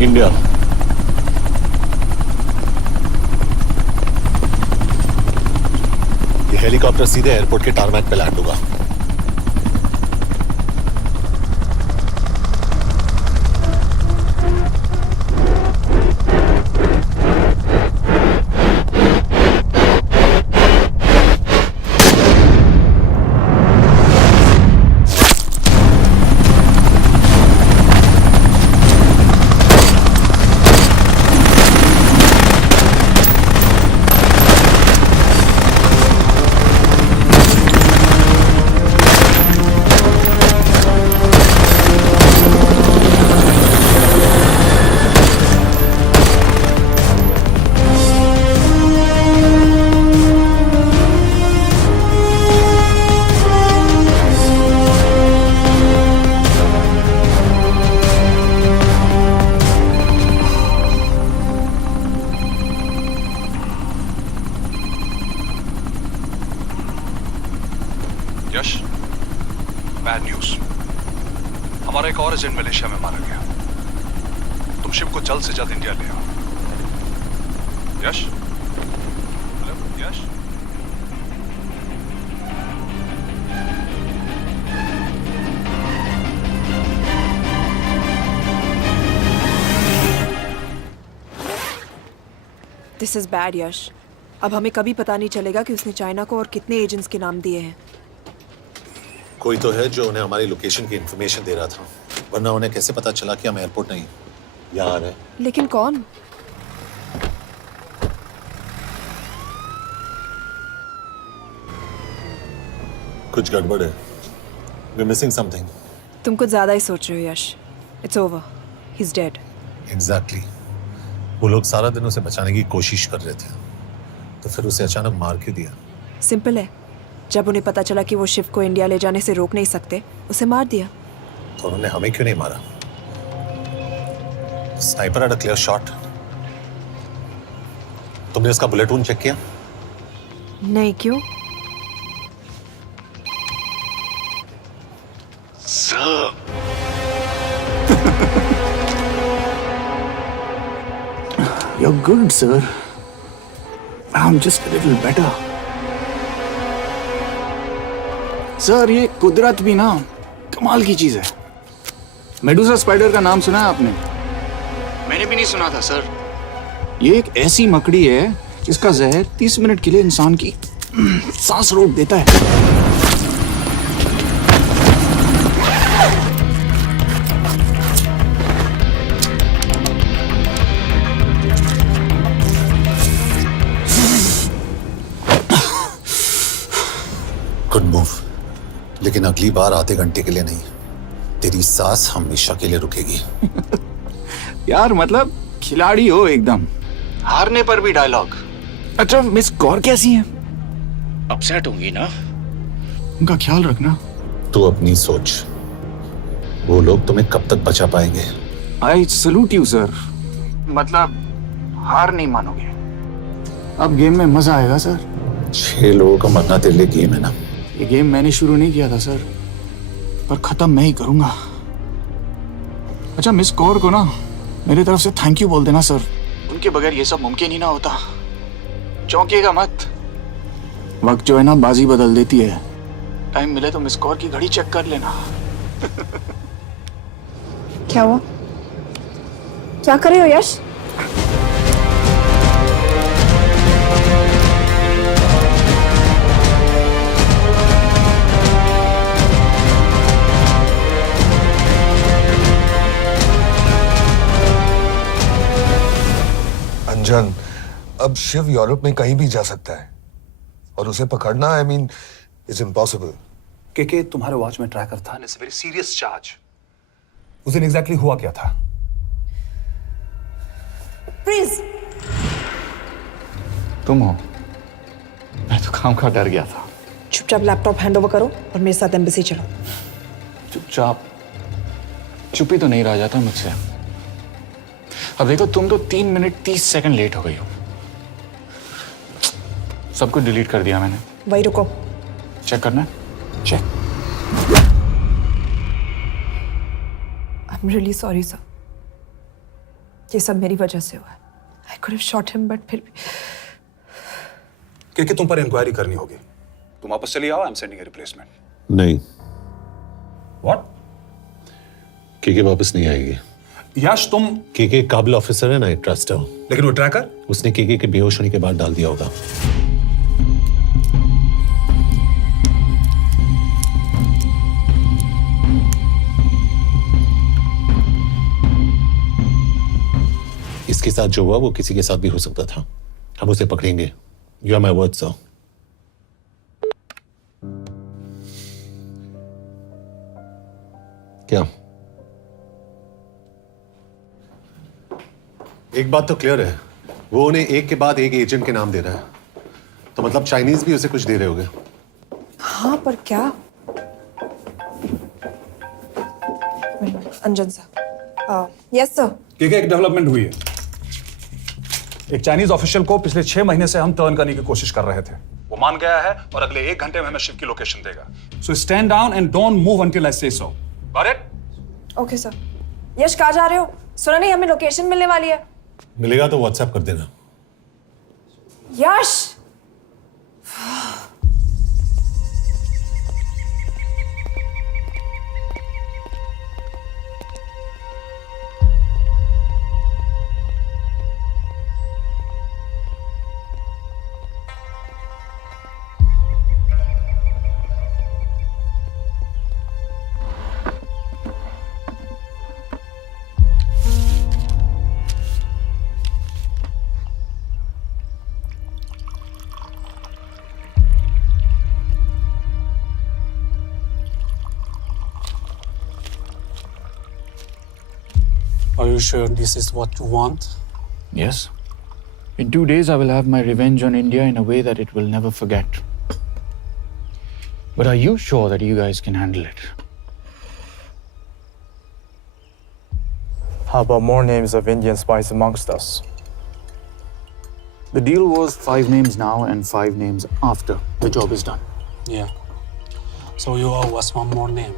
इंडिया। ये हेलीकॉप्टर सीधे एयरपोर्ट के टारमैक पे लैंड होगा। और एजेंट मलेशिया में मारा गया। तुम शिव को जल्द से जल्द इंडिया ले आओ। Yash, hello Yash. This is bad Yash. अब हमें कभी पता नहीं चलेगा कि उसने चाइना को और कितने एजेंट्स के नाम दिए हैं। कोई तो है जो उन्हें हमारी लोकेशन की इंफॉर्मेशन दे रहा था, वरना उन्हें कैसे पता चला कि हम एयरपोर्ट नहीं यहाँ आ रहे हैं? लेकिन कौन? कुछ गड़बड़ है। We're missing something. तुम कुछ ज्यादा ही सोच रहे हो Yash. It's over, he is dead. Exactly. वो लोग सारा दिन उसे बचाने की कोशिश कर रहे थे, तो फिर उसे अचानक मार क्यों दिया? सिंपल है, जब उन्हें पता चला कि वो शिव को इंडिया ले जाने से रोक नहीं सकते, उसे मार दिया। तो उन्होंने हमें क्यों नहीं मारा? Sniper had a clear shot. तुमने उसका बुलेट वूंड चेक किया? नहीं, क्यों? You're good, sir. I'm just a little better. Sir, ये कुदरत भी ना कमाल की चीज है। मेडुसा स्पाइडर का नाम सुना है आपने? मैंने भी नहीं सुना था सर। ये एक ऐसी मकड़ी है जिसका जहर 30 मिनट के लिए इंसान की सांस रोक देता है। गुड मूव, लेकिन अगली बार आधे घंटे के लिए नहीं, तेरी सांस हमेशा के लिए रुकेगी। यार मतलब खिलाड़ी हो एकदम, हारने पर भी डायलॉग। अच्छा, मिस कौर कैसी हैं? अपसेट होंगी ना? उनका ख्याल रखना। तू अपनी सोच, वो लोग तुम्हें कब तक बचा पाएंगे? I salute you sir. मतलब हार नहीं मानोगे। अब गेम में मजा आएगा सर। 6 लोगों का मरना तेरे लिए गेम है ना? ये गेम मैंने शुरू नहीं किया था सर, पर खत्म मैं ही करूंगा। अच्छा, मिस कौर को ना मेरी तरफ से थैंक यू बोल देना सर। उनके बगैर ये सब मुमकिन ही ना होता। चौंकिएगा मत, वक्त जो है ना बाजी बदल देती है। टाइम मिले तो मिस कौर की घड़ी चेक कर लेना। क्या हुआ? क्या कर रहे हो यश? अंजन, अब शिव यूरोप में कहीं भी जा सकता है और उसे पकड़ना, आई मीन, इज इम्पॉसिबल। के तुम्हारे वॉच में ट्रैकर था, इट्स वेरी सीरियस चार्ज। उस दिन एग्जैक्टली हुआ क्या था? प्लीज। तुम हो? मैं तो काम का डर गया था। चुपचाप लैपटॉप हैंड ओवर करो और मेरे साथ एम्बेसी चलो। चुपचाप? चुप ही तो नहीं रहा जाता मुझसे। अब देखो, तुम तो 3 मिनट 30 सेकंड लेट हो गई हो। सब कुछ डिलीट कर दिया मैंने। वही रुको, चेक करना है? Check. I am really sorry sir, ये सब मेरी वजह से हुआ है। I could have shot him, but फिर भी। के तुम पर इंक्वायरी करनी होगी। तुम वापस चली आओ, I am sending A replacement. नहीं। व्हाट? के वापस नहीं आएगी। यश, तुम के काबिल ऑफिसर है ना, आई ट्रस्ट है। लेकिन वो ट्रैकर उसने के बेहोश होने के बाद डाल दिया होगा। इसके साथ जो हुआ वो किसी के साथ भी हो सकता था। हम उसे पकड़ेंगे। You are my word sir. क्या? एक बात तो क्लियर है, वो उन्हें एक के बाद एक एजेंट के नाम दे रहा है, तो मतलब चाइनीज भी उसे कुछ दे रहे होंगे। हाँ, पर क्या? अंजन सर। Yes sir. के एक डेवलपमेंट हुई है। एक चाइनीज ऑफिशियल को पिछले 6 महीने से हम टर्न करने की कोशिश कर रहे थे। वो मान गया है और अगले 1 घंटे में हमें शिव की लोकेशन देगा। So stand down and don't move until I say so. Got it? Okay sir. Yash कहाँ जा रहे हो? सुना नहीं हमें लोकेशन मिलने वाली है। मिलेगा तो व्हाट्सएप कर देना। यश Are you sure this is what you want? Yes. In 2 days, I will have my revenge on India in a way that it will never forget. But are you sure that you guys can handle it? How about more names of Indian spies amongst us? The deal was 5 names now and 5 names after the job is done. Yeah. So you owe us one more name.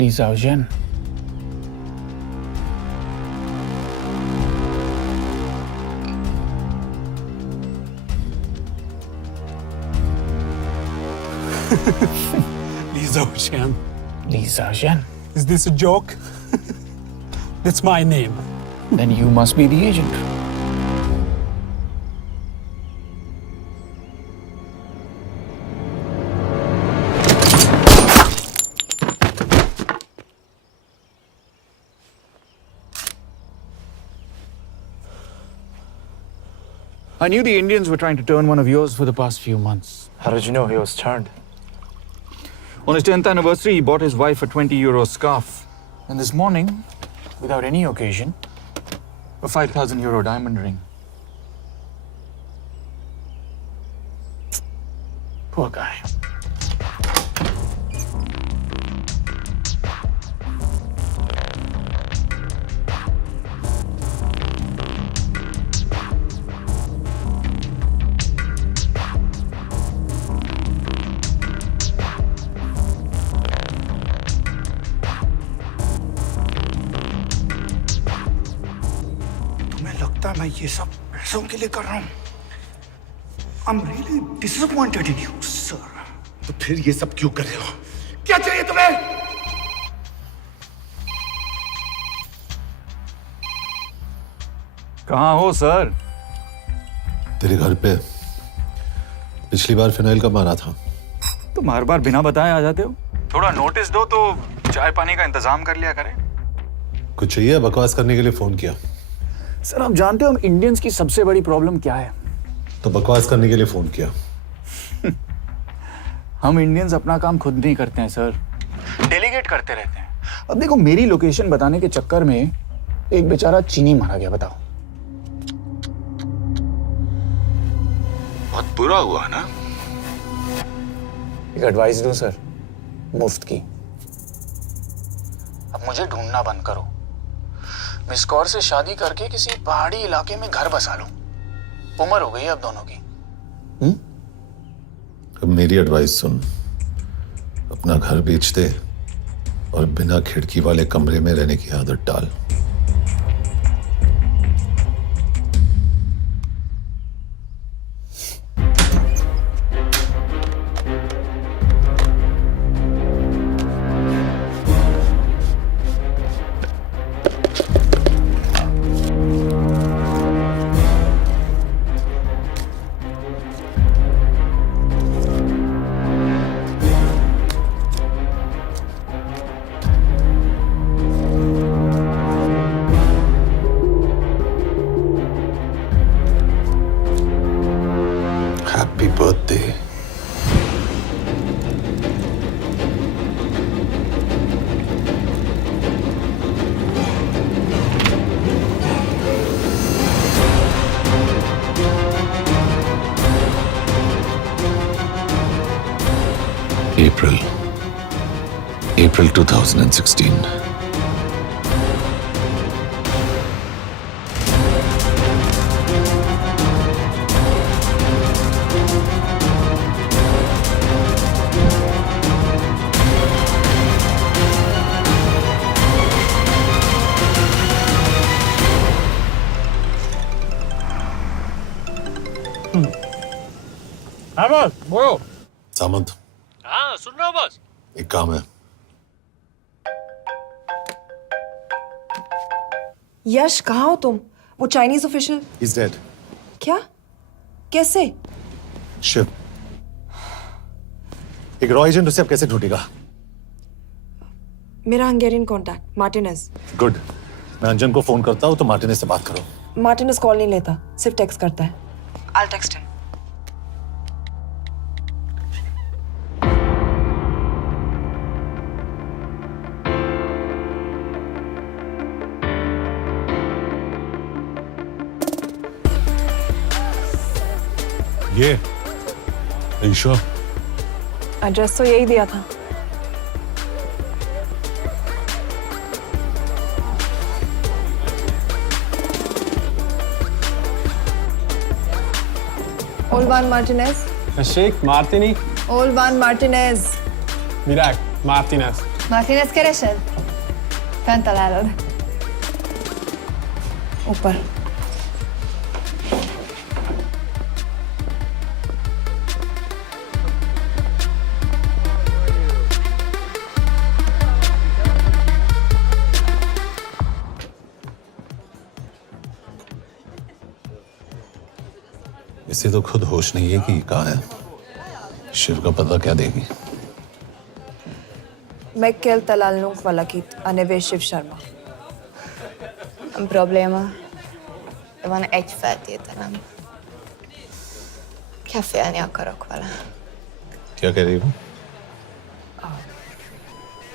Li Xiaozhen. Li Xiaozhen. Li Xiaozhen. Is this a joke? That's my name. Then you must be the agent. I knew the Indians were trying to turn one of yours for the past few months. How did you know he was turned? On his 10th anniversary, he bought his wife a 20-euro scarf. And this morning, without any occasion, a 5,000-euro diamond ring. Poor guy. लगता मैं ये सब पैसों के लिए कर रहा हूँ। I'm really disappointed in you, sir. तो फिर ये सब क्यों कर रहे हो? क्या चाहिए तुम्हें? कहाँ हो सर? तेरे घर पे पिछली बार फिनाइल कब मारा था? तुम हर बार बिना बताए आ जाते हो। थोड़ा नोटिस दो तो चाय पानी का इंतजाम कर लिया करें। कुछ चाहिए? बकवास करने के लिए फोन किया। सर आप जानते हो हम इंडियंस की सबसे बड़ी प्रॉब्लम क्या है? तो बकवास करने के लिए फोन किया। हम इंडियंस अपना काम खुद नहीं करते हैं सर, डेलीगेट करते रहते हैं। अब देखो मेरी लोकेशन बताने के चक्कर में एक बेचारा चीनी मारा गया, बताओ। बहुत बुरा हुआ ना? एक एडवाइस दो सर, मुफ्त की। अब मुझे ढूंढना बंद करो। मिस कौर से शादी करके किसी पहाड़ी इलाके में घर बसा लो। उम्र हो गई है अब दोनों की। अब मेरी एडवाइस सुन, अपना घर बेच दे और बिना खिड़की वाले कमरे में रहने की आदत डाल। Happy birthday. April 2016. हाँ बॉस बोलो। सामंत, हाँ सुन रहा हूँ बॉस। एक काम है। यश कहाँ हो तुम? वो चाइनीज ऑफिशियल He's dead. क्या? कैसे? शिव, एक रॉ एजेंट उसे अब कैसे ढूंढेगा? मेरा हंगेरियन कॉन्टैक्ट मार्टिनेज। गुड, मैं अंजन को फोन करता हूँ तो मार्टिनेज से बात करो। मार्टिनेज कॉल नहीं लेता, सिर्फ टेक्स्ट करता है। I'll text him. ये ईशो एड्रेस तो यही दिया था। Olvan Martinez. Sheikh Martini. Olvan Martinez. Virág Martinez. Martinez keresed? Fent találod. ऊपर। इसे तो खुद होश नहीं है कि ये कहाँ है। शिव का पता क्या देगी? Mekkel találnunk valakit, a neve Shiv Sharma. Nem probléma. De van egy feltételem. Kefélni akarok vele. क्या कह रही है वो?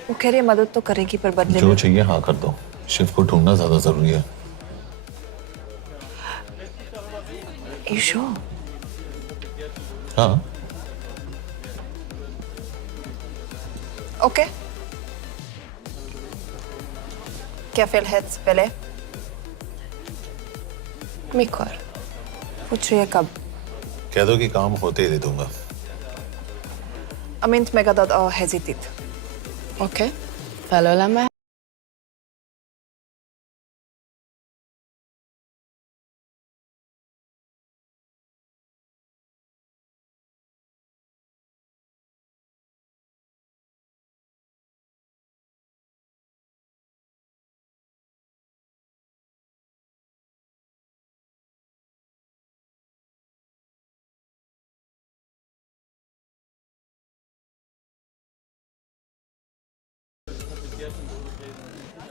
वो कह रही है मदद तो करेगी पर बदले जो में। चाहिए हाँ कर दो। शिव को ढूंढना ज्यादा जरूरी है। You sure? हाँ। Okay. Kefélhetsz vele? Mikor? पूछ रही है कब? कह दो कि काम होते ही दे दूंगा। Amint megadod a hezitit. Oké. Felőlem mehet?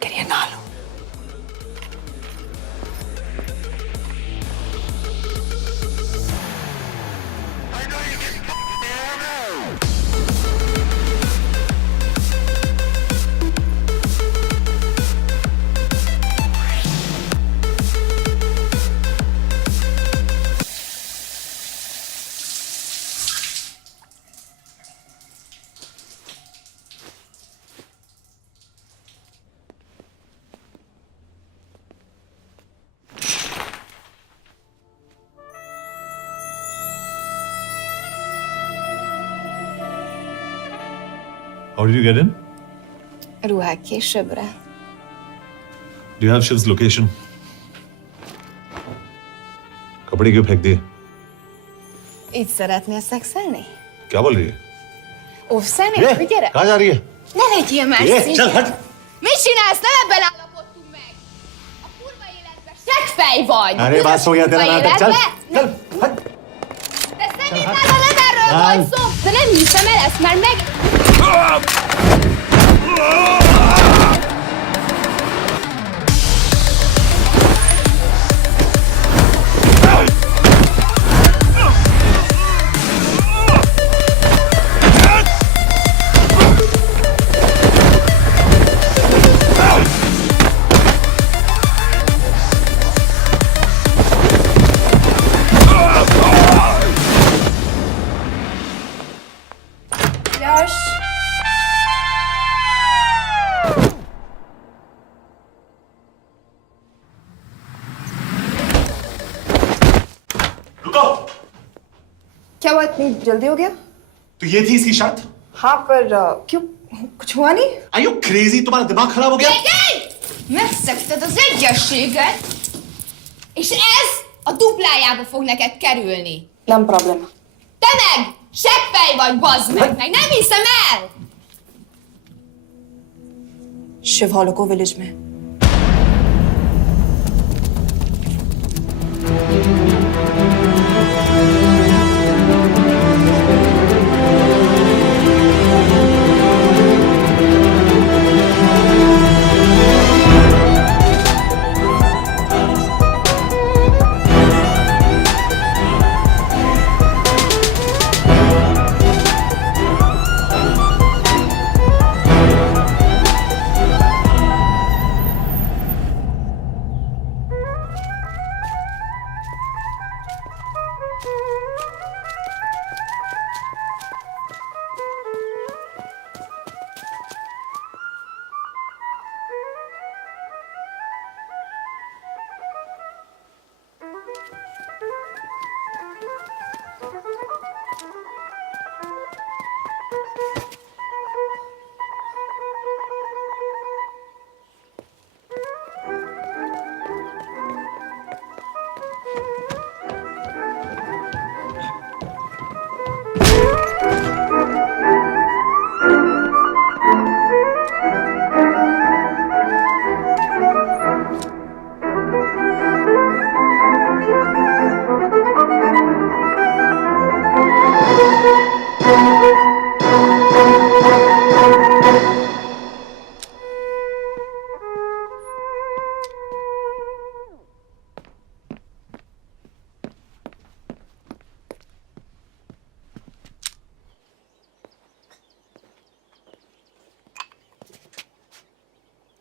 Quería nalo. How did you get in? Ruhák későbbre. Do you have Shiv's location? कपड़े क्यों फेंक दिए? Így szeretnél szexelni? क्या बोल रही है? Óvszerni? Gyere! कहाँ जा रही है? Ne legyél már szín! चल हट! Mit csinálsz? Nem ebben állapodtunk meg! A kurva életben seggfej vagy! अरे बात हो गया तेरा नाटक चल चल हट! De szemét nem erről volt szó! De nem hiszem el ezt, mert meg... Yash. रुको! क्या हुआ इतनी जल्दी हो गया? तो ये थी इसकी शर्त? हाँ पर क्यों कुछ हुआ नहीं? Are you crazy? तुम्हारा दिमाग खराब हो गया? Megszegted az egyességet, és ez a duplájába fog neked kerülni. Nem problema. Te meg! Seggfej vagy, bazd meg! Meg nem hiszem el! Shiv Holloko village में।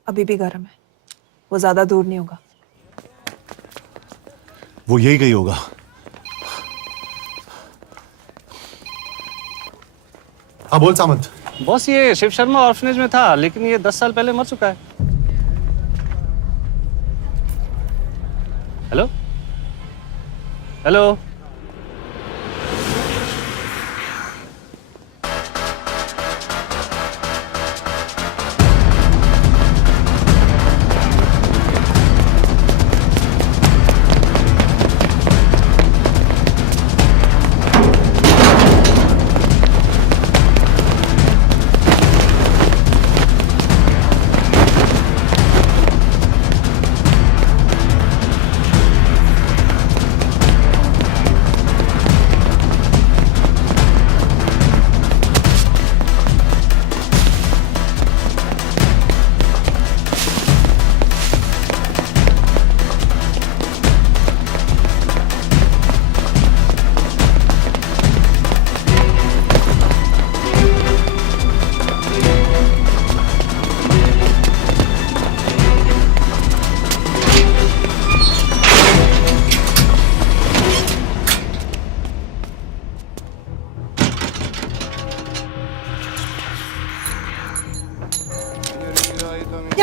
अभी भी गर्म है, वो ज्यादा दूर नहीं होगा। वो यही गई होगा। हाँ बोल सामंत। बॉस ये शिव शर्मा ऑर्फनेज में था, लेकिन ये 10 साल पहले मर चुका है। Hello hello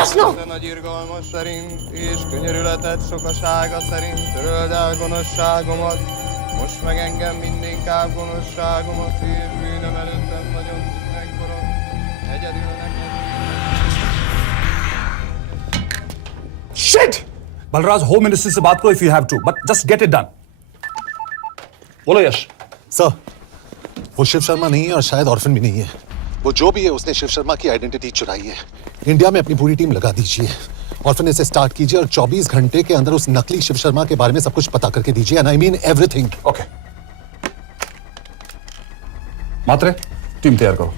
Jasno! Nagy irgalmas szerint és könyörületed sokasága szerint töröld el gonoszságomat, most meg engem mindinkább gonoszságomat, és bűnöm előttem nagyon megforog, egyedül neked. Shit! Balraj home ministry से बात करो if you have to, but just get it done. बोलो यश। Sir, वो शिव शर्मा नहीं है और शायद orphan भी नहीं है। वो जो भी है उसने शिव शर्मा की आइडेंटिटी चुराई है। इंडिया में अपनी पूरी टीम लगा दीजिए, ऑर्फनेज से स्टार्ट कीजिए और 24 घंटे के अंदर उस नकली शिव शर्मा के बारे में सब कुछ पता करके दीजिए। And I mean everything. Okay. Matre, team तैयार करो।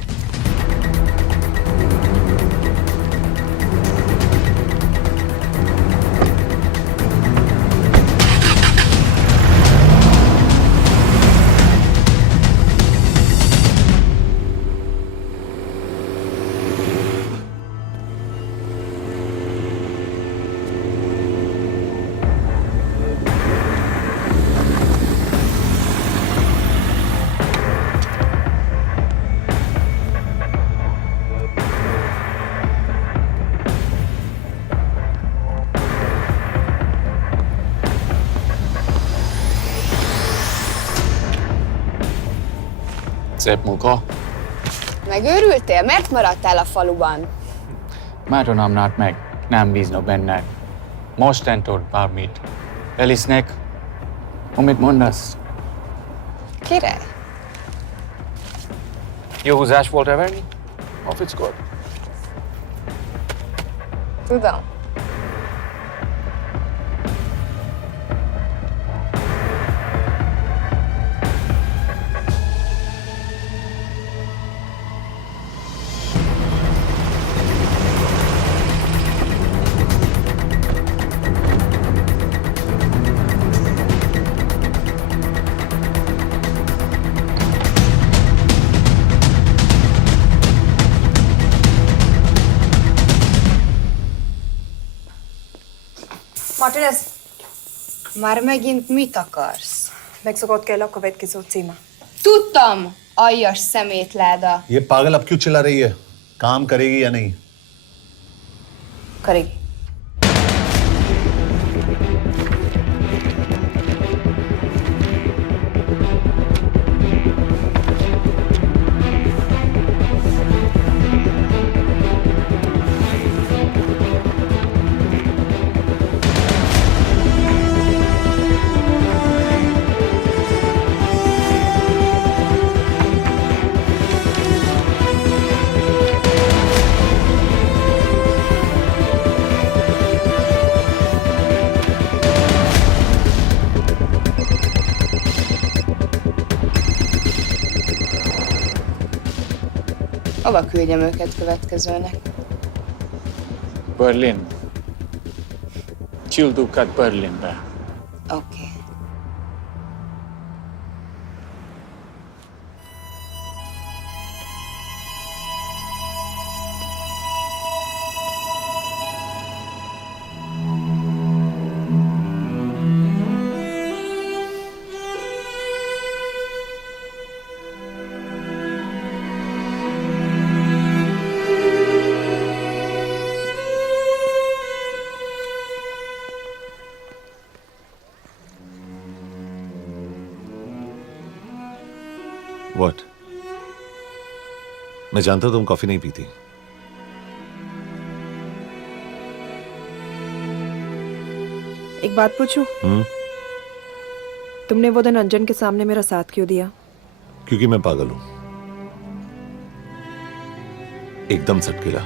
Szép munka. Megőrültél? Miért maradtál a faluban? Mátonám nát meg, nem bíznak benned. Mostantól bármit. Elisnek, amit mondasz? Király, Jo, who's Ash Walter Verni? Off it's good. Tudam. Martinez, Már megint mit akarsz? Mexikót kell a következő címa. Tudtam, aljas szemétláda. ये पागल अब क्यों चिल्ला रही है? काम करेगी या नहीं? करेगी. Hova küldjem őket következőnek? Berlin. Childukat Berlinbe. Oké. What? मैं जानता हूं तुम कॉफी नहीं पीती. एक बात पूछूं? तुमने वो दिन अंजन के सामने मेरा साथ क्यों दिया? क्योंकि मैं पागल हूं. एकदम सटकेला.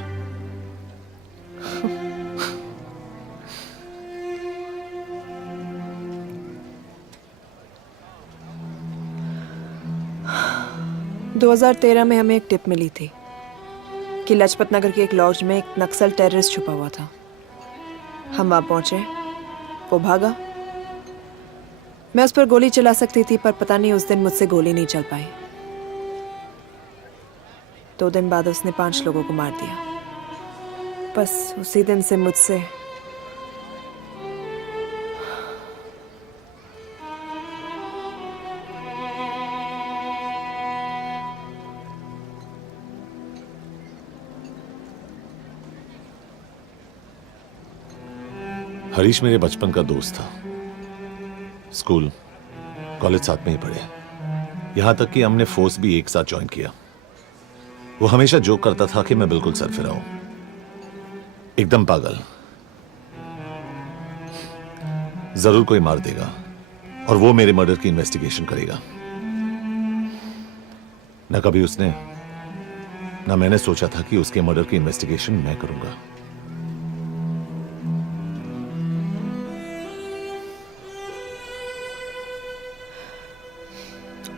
– 2013 में हमें एक टिप मिली थी कि लाजपत नगर के एक लॉज में एक नक्सल टेररिस्ट छुपा हुआ था. हम वहां पहुंचे, वो भागा. मैं उस पर गोली चला सकती थी, पर पता नहीं उस दिन मुझसे गोली नहीं चल पाई. 2 दिन बाद उसने 5 लोगों को मार दिया. बस उसी दिन से मुझसे हरीश मेरे बचपन का दोस्त था. स्कूल, कॉलेज साथ में ही पढ़े. यहां तक कि हमने फोर्स भी एक साथ ज्वाइन किया. वो हमेशा जोक करता था कि मैं बिल्कुल सरफिरा हूं, एकदम पागल. जरूर कोई मार देगा और वो मेरे मर्डर की इन्वेस्टिगेशन करेगा. न कभी उसने, न मैंने सोचा था कि उसके मर्डर की इन्वेस्टिगेशन मैं करूंगा.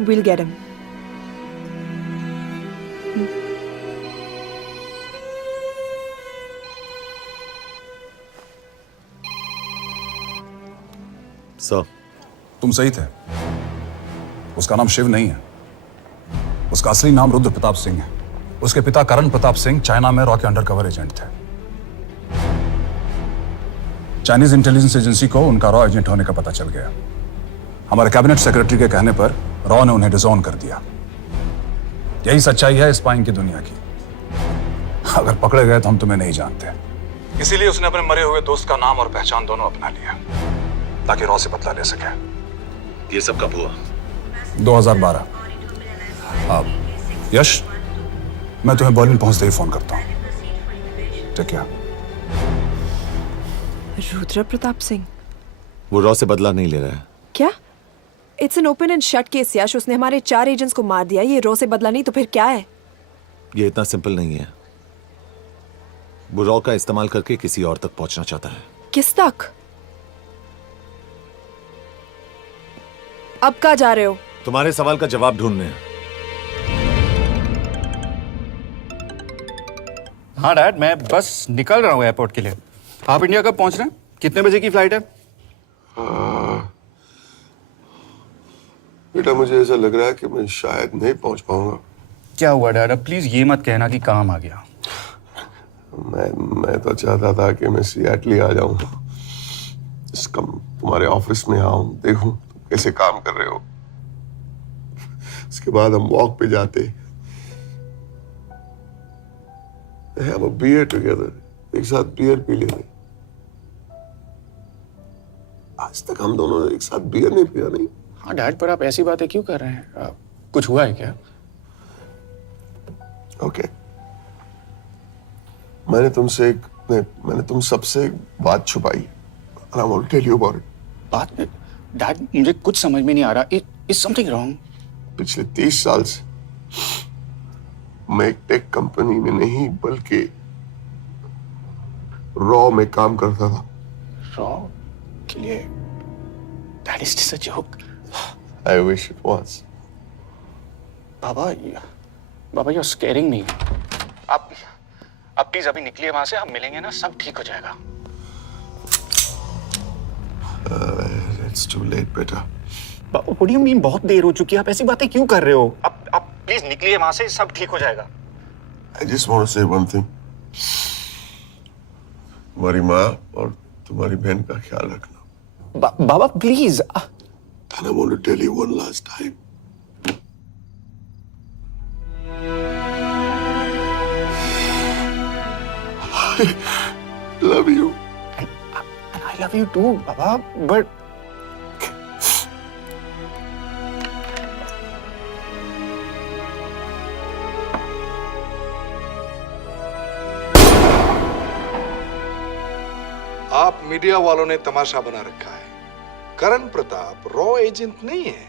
We'll get him. सर, तुम सही थे. उसका नाम शिव नहीं है. उसका असली नाम रुद्र प्रताप सिंह है. उसके पिता करण प्रताप सिंह चाइना में रॉ के अंडरकवर एजेंट थे. चाइनीज इंटेलिजेंस एजेंसी को उनका रॉ एजेंट होने का पता चल गया. हमारे कैबिनेट सेक्रेटरी के कहने पर रॉ ने उन्हें डिसऑन कर दिया. यही सच्चाई है स्पाइंग की दुनिया की. अगर पकड़े गए तो हम तुम्हें नहीं जानते. इसीलिए उसने अपने मरे हुए दोस्त का नाम और पहचान दोनों अपना लिया ताकि रॉ से बदला ले सके. ये सब कब हुआ? 2012. अब यश, मैं तुम्हें बर्लिन पहुंचते ही फोन करता हूं. ठीक है. रुद्र प्रताप सिंह वो रॉ से बदला नहीं ले रहा है. क्या? It's an open and shut case Yash. उसने हमारे 4 एजेंट्स को मार दिया. ये रॉ से बदला नहीं तो फिर क्या है? ये इतना सिंपल नहीं है। वो रॉ का इस्तेमाल करके किसी और तक पहुंचना चाहता है। किस तक? अब कहाँ जा रहे हो? तुम्हारे सवाल का जवाब ढूंढने। हाँ डैड, मैं बस निकल रहा हूँ एयरपोर्ट के लिए। आप इंडिया कब पहुंच रहे हैं? कितने बजे की फ्लाइट है? बेटा मुझे ऐसा लग रहा है कि मैं शायद नहीं पहुंच पाऊंगा। क्या हुआ डैड? अब प्लीज ये मत कहना कि काम आ गया। मैं तो चाहता था कि मैं सिएटल आ जाऊं, तुम्हारे ऑफिस में आऊं, देखूं तुम कैसे काम कर रहे हो। उसके बाद हम वॉक पे जाते, have a beer together, एक साथ बियर पी लेते। आज तक हम दोनों ने एक साथ बियर नहीं पिया। नहीं? हाँ डैड, पर आप ऐसी बातें क्यों कर रहे हैं? कुछ हुआ है क्या? ओके, मैंने तुम सबसे एक बात छुपाई। And I want to tell you about it. बात? डैड मुझे कुछ समझ में नहीं आ रहा। Is something wrong? पिछले 30 साल से मैं एक टेक कंपनी में नहीं बल्कि रॉ में काम करता था। रॉ के लिए? That is just a joke. I wish it was. Baba you're scaring me. आप प्लीज अभी निकलिए वहां से, हम मिलेंगे ना, सब ठीक हो जाएगा। It's too late, बेटा। What do you mean बहुत देर हो चुकी है? आप ऐसी बातें क्यों कर रहे हो? आप प्लीज निकलिए वहां से, सब ठीक हो जाएगा। I just want to say one thing. तुम्हारी माँ और तुम्हारी बहन का ख्याल रखना। बाबा please. And I want to tell you one last time. I love you. And I love you too, Baba. But आप मीडिया वालों ने तमाशा बना रखा है। करण प्रताप रॉ एजेंट नहीं है।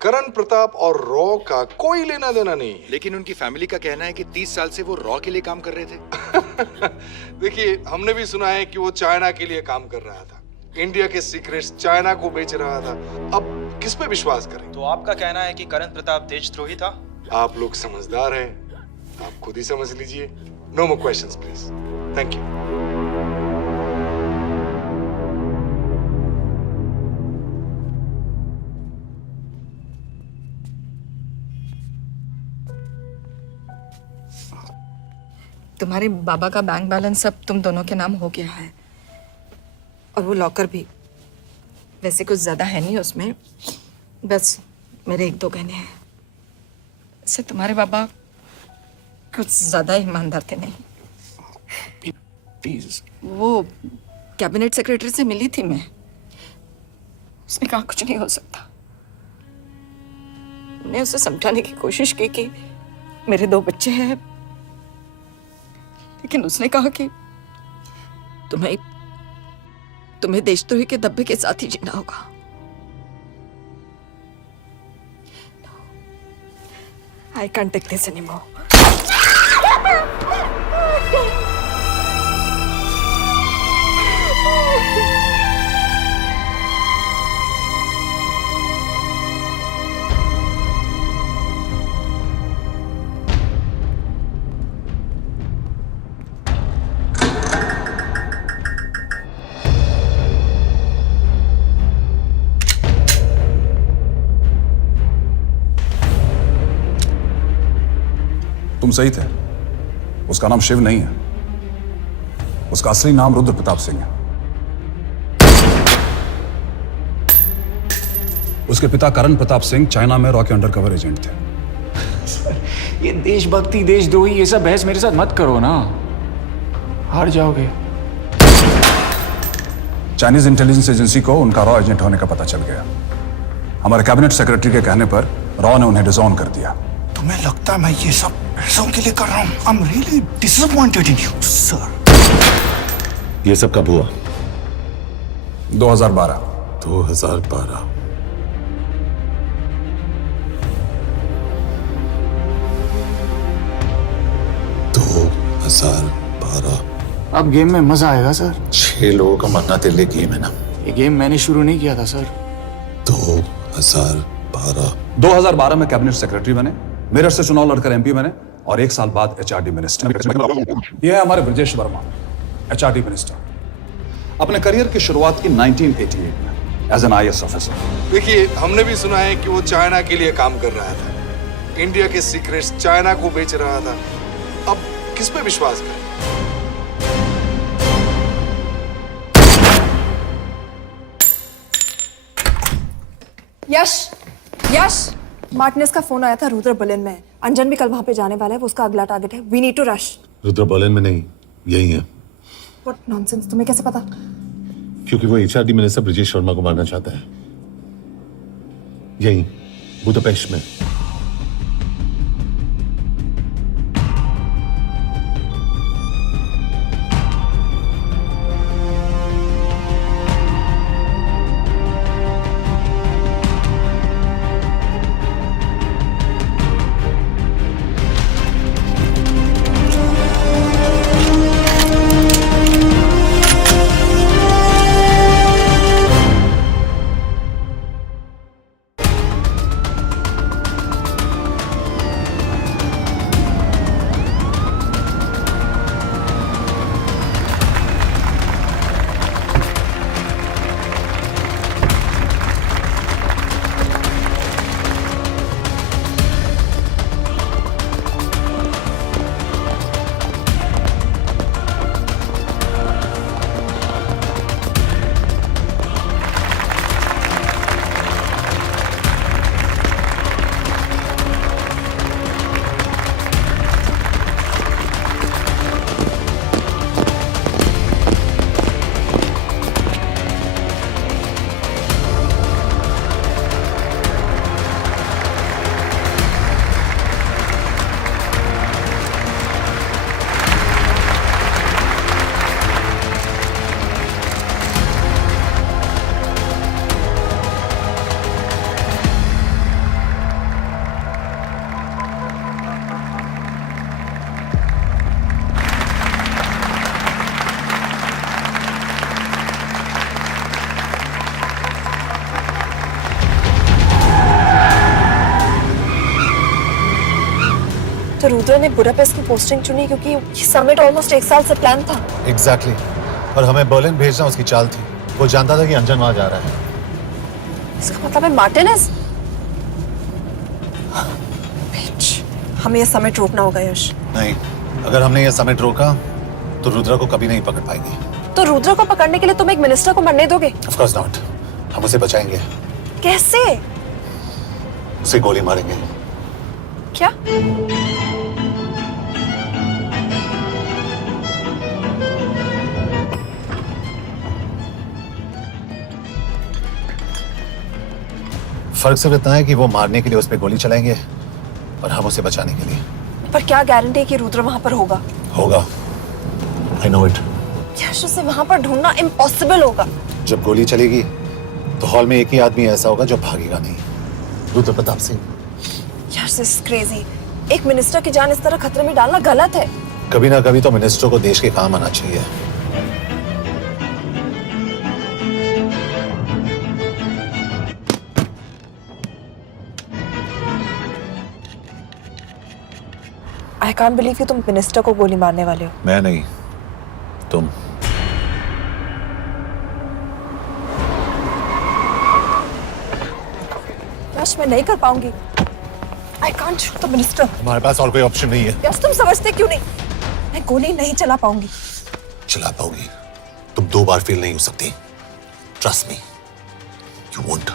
करण प्रताप और रॉ का कोई लेना देना नहीं है। लेकिन उनकी फैमिली का कहना है कि 30 साल से वो रॉ के लिए काम कर रहे थे। देखिए, हमने भी सुना है कि वो चाइना के लिए काम कर रहा था, इंडिया के सीक्रेट्स चाइना को बेच रहा था। अब किस पे विश्वास करें? तो आपका कहना है कि करण प्रताप देशद्रोही था? आप लोग समझदार हैं, आप खुद ही समझ लीजिए। No more questions please. Thank you. तुम्हारे बाबा का बैंक बैलेंस अब तुम दोनों के नाम हो गया है, और वो लॉकर भी। वैसे कुछ ज्यादा है नहीं उसमें, बस मेरे 1-2 गहने हैं। वैसे तुम्हारे बाबा कुछ ज्यादा ईमानदार थे नहीं। प्लीज। वो कैबिनेट सेक्रेटरी से मिली थी मैं, उसने कहा कुछ नहीं हो सकता। मैंने उसे समझाने की कोशिश की कि मेरे 2 बच्चे हैं, लेकिन उसने कहा कि तुम्हें देशद्रोही के दब्बे के साथ ही जीना होगा। I can't take this anymore. तुम सही थे, उसका नाम शिव नहीं है, उसका असली नाम रुद्र प्रताप सिंह है। उसके पिता करण प्रताप सिंह चाइना में रॉ के अंडरकवर एजेंट थे। सर, ये देशभक्ति देशद्रोही ये सब बहस मेरे साथ मत करो ना, हार जाओगे। चाइनीज इंटेलिजेंस एजेंसी को उनका रॉ एजेंट होने का पता चल गया। हमारे कैबिनेट सेक्रेटरी के कहने पर रॉ ने उन्हें डिसऑन कर दिया। तुम्हें लगता है मैं ये सब पैसों के लिए कर रहा हूँ? I'm really disappointed in you, sir. ये सब कब हुआ? 2012। 2012। 1012। अब गेम में मजा आएगा सर। 6 लोगों का मरना तेरे लिए गेम है ना? ये गेम मैंने शुरू नहीं किया था सर। 2012। 2012 में कैबिनेट सेक्रेटरी बने, मेरठ से चुनाव लड़कर एमपी बने और 1 साल बाद एचआरडी मिनिस्टर। यह है हमारे ब्रजेश वर्मा, एचआरडी मिनिस्टर। अपने करियर की शुरुआत की 1988 में एज एन IAS ऑफिसर। देखिए, हमने भी सुना है कि वो चाइना के लिए काम कर रहा था, इंडिया के सीक्रेट्स चाइना को बेच रहा था। अब किस पे विश्वास करें? यश, मार्टिनेस का फोन आया था, रुद्र बर्लिन में है। अंजन भी कल वहां पे जाने वाला है, वो उसका अगला टारगेट है। We need to rush. Rudra Berlin में नहीं, यही है। व्हाट नॉनसेंस, तुम्हें कैसे पता? क्योंकि वो एचआरडी मिनिस्टर ब्रजेश वर्मा को मारना चाहता है, यही बुदापेस्ट में। तो रुद्र ने बुडापेस्ट की पोस्टिंग चुनी क्योंकि ये समिट ऑलमोस्ट 1 साल से प्लान था। एग्जैक्टली। और हमें बर्लिन भेजना उसकी चाल थी। वो जानता था कि अंजन वहां जा रहा है। इसका मतलब है मार्टिनेस। हमें ये समिट रोकना होगा यश। नहीं, अगर हमने ये समिट रोका तो रुद्र को कभी नहीं पकड़ पाएंगे। तो रुद्र को पकड़ने के लिए तुम एक मिनिस्टर को मरने दोगे? Of course not. हम उसे बचाएंगे। कैसे? उसे गोली मारेंगे। क्या? फर्क सिर्फ इतना है कि वो मारने के लिए उस पर गोली चलाएंगे और हम उसे बचाने के लिए। पर क्या गारंटी है कि रुद्र वहां पर होगा? होगा। I know it। यश, उसे वहां पर ढूंढना इम्पॉसिबल होगा। जब गोली चलेगी तो हॉल में एक ही आदमी ऐसा होगा जो भागेगा नहीं। रुद्र प्रताप सिंह। यश, दिस इज क्रेजी। एक मिनिस्टर की जान इस तरह खतरे में डालना गलत है। कभी ना कभी तो मिनिस्टर को देश के काम आना चाहिए। I can't believe कि तुम मिनिस्टर को गोली मारने वाले हो। मैं नहीं, तुम। यश, मैं नहीं कर पाऊंगी। I can't shoot the minister। हमारे पास और कोई ऑप्शन नहीं है। यश, तुम समझते क्यों नहीं? मैं गोली नहीं चला पाऊंगी। चला पाओगी। तुम 2 बार फेल नहीं हो सकती। Trust me, you won't.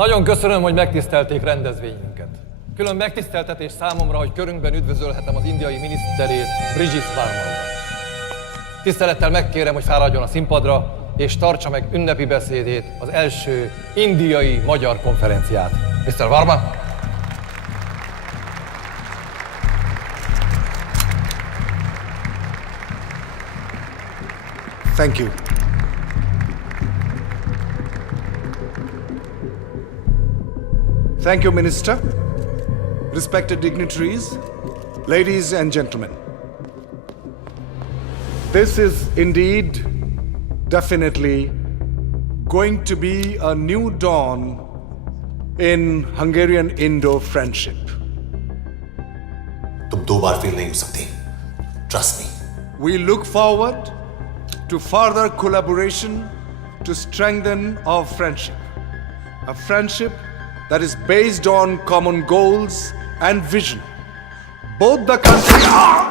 Nagyon köszönöm, hogy megtisztelték rendezvényünket. Külön megtiszteltetés számomra, hogy körünkben üdvözölhetem az indiai miniszterét, Brigitte Varma. Tisztelettel megkérem, hogy fáradjon a színpadra, és tartsa meg ünnepi beszédét az első indiai-magyar konferenciát. Mr. Varma! Thank you. Thank you, Minister. Respected dignitaries, ladies and gentlemen. This is indeed, definitely, going to be a new dawn in Hungarian-Indo friendship. तुम दो बार fail नहीं हो सकती. Trust me. We look forward to further collaboration to strengthen our friendship. A friendship that is based on common goals and vision. Both the countries...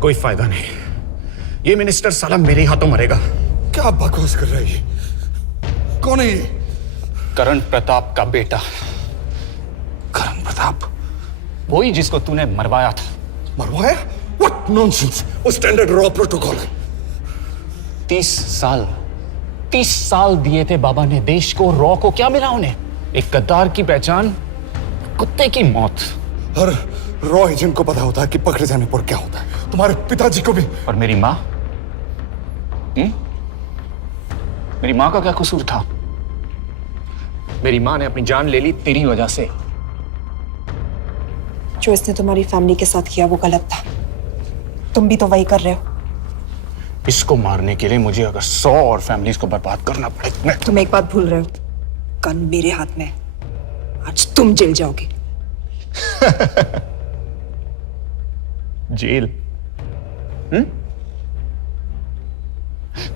कोई फायदा नहीं, ये minister साला मेरे हाथों मरेगा। क्या बकवास कर रहा है ये? कौन है ये? करण प्रताप का बेटा। करण प्रताप? वही जिसको तूने मरवाया था। मरवाया? What nonsense! वो स्टैंडर्ड रॉ प्रोटोकॉल है। 30 साल दिए थे बाबा ने देश को, रॉ को क्या मिला उन्हें? एक गद्दार की पहचान, कुत्ते की मौत। हर रॉ एजेंट को पता होता है कि पकड़े जाने पर क्या होता है। तुम्हारे पिताजी को भी। और मेरी माँ? मेरी माँ का क्या कसूर था? मेरी माँ ने अपनी जान ले ली तेरी वजह से। जो इसने तुम्हारी फैमिली के साथ किया वो गलत था। तुम भी तो वही कर रहे हो। इसको मारने के लिए मुझे अगर 100 और फैमिलीज को बर्बाद करना पड़े। तुम एक बात भूल रहे हो, गन मेरे हाथ में। आज तुम जेल जाओगे। जेल?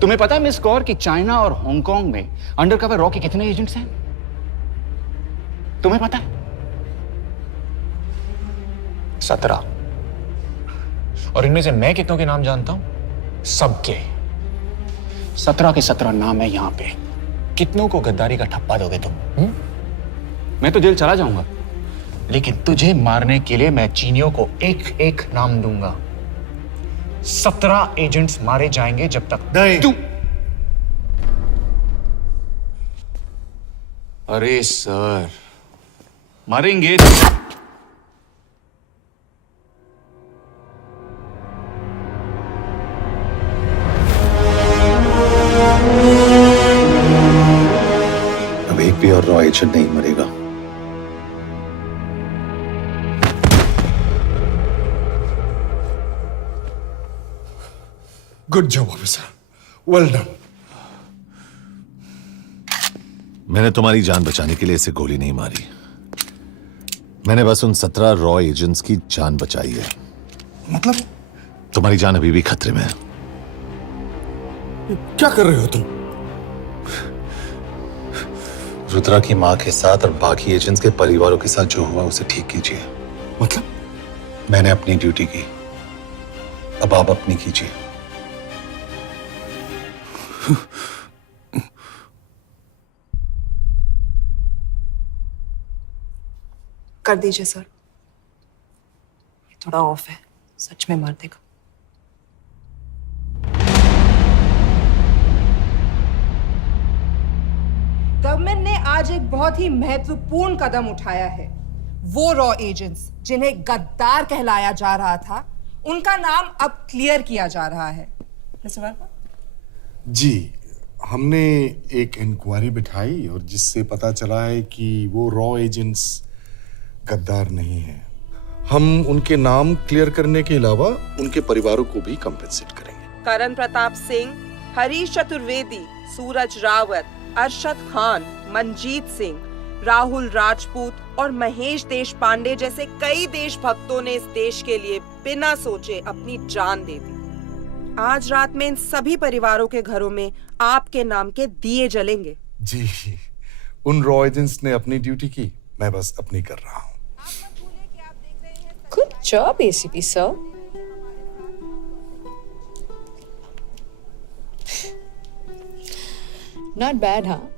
तुम्हें पता है मिस कौर कि चाइना और हांगकांग में अंडरकवर रॉ के कितने एजेंट्स हैं? तुम्हें पता है? 17। और इनमें से मैं कितनों के नाम जानता हूं? सबके। 17 के 17 नाम है यहां पे। कितनों को गद्दारी का ठप्पा दोगे तुम? मैं तो जेल चला जाऊंगा, लेकिन तुझे मारने के लिए मैं चीनियों को एक एक नाम दूंगा। 17 एजेंट्स मारे जाएंगे जब तक तू। अरे सर, मारेंगे। अब एक भी और रॉ एजेंट नहीं मरेगा। Good job officer, well done. मैंने तुम्हारी जान बचाने के लिए इसे गोली नहीं मारी। मैंने बस उन 17 रॉ एजेंट्स की जान बचाई है। मतलब? तुम्हारी जान अभी भी खतरे में है। क्या कर रहे हो तुम? रुद्रा की मां के साथ और बाकी एजेंट्स के परिवारों के साथ जो हुआ उसे ठीक कीजिए। मतलब? मैंने अपनी ड्यूटी की, अब आप अपनी कीजिए। कर दीजिए सर, ये थोड़ा ऑफ है, सच में मार देगा। गवर्नमेंट ने आज एक बहुत ही महत्वपूर्ण कदम उठाया है। वो रॉ एजेंट्स जिन्हें गद्दार कहलाया जा रहा था, उनका नाम अब क्लियर किया जा रहा है। मिस्टर वर्मा? जी, हमने एक इंक्वायरी बिठाई और जिससे पता चला है कि वो रॉ एजेंट्स गद्दार नहीं हैं। हम उनके नाम क्लियर करने के अलावा उनके परिवारों को भी कंपेंसेट करेंगे। करण प्रताप सिंह, हरीश चतुर्वेदी, सूरज रावत, अरशद खान, मनजीत सिंह, राहुल राजपूत और महेश देशपांडे जैसे कई देशभक्तों ने इस देश के लिए बिना सोचे अपनी जान दे दी। आज रात में इन सभी परिवारों के घरों में आपके नाम के दिए जलेंगे। जी, उन रॉ एजेंट्स ने अपनी ड्यूटी की, मैं बस अपनी कर रहा हूँ। Good job, ACP sir. Not bad, हाँ?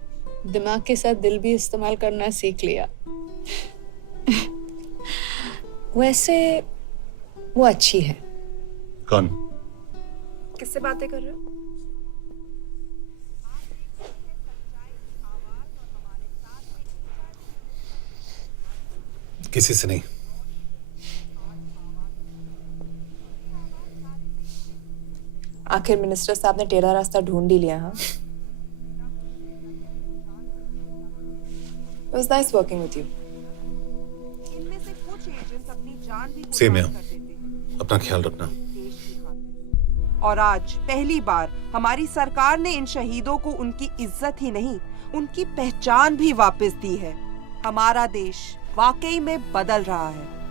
दिमाग के साथ दिल भी इस्तेमाल करना सीख लिया। वैसे वो अच्छी है। कौन? किससे बातें कर रहे हो? किसी से नहीं। आखिर मिनिस्टर साहब ने टेढ़ा रास्ता ढूंढ ही लिया। हाँ, It was nice working with you. Same है। अपना ख्याल रखना। और आज पहली बार हमारी सरकार ने इन शहीदों को उनकी इज्जत ही नहीं, उनकी पहचान भी वापस दी है। हमारा देश वाकई में बदल रहा है।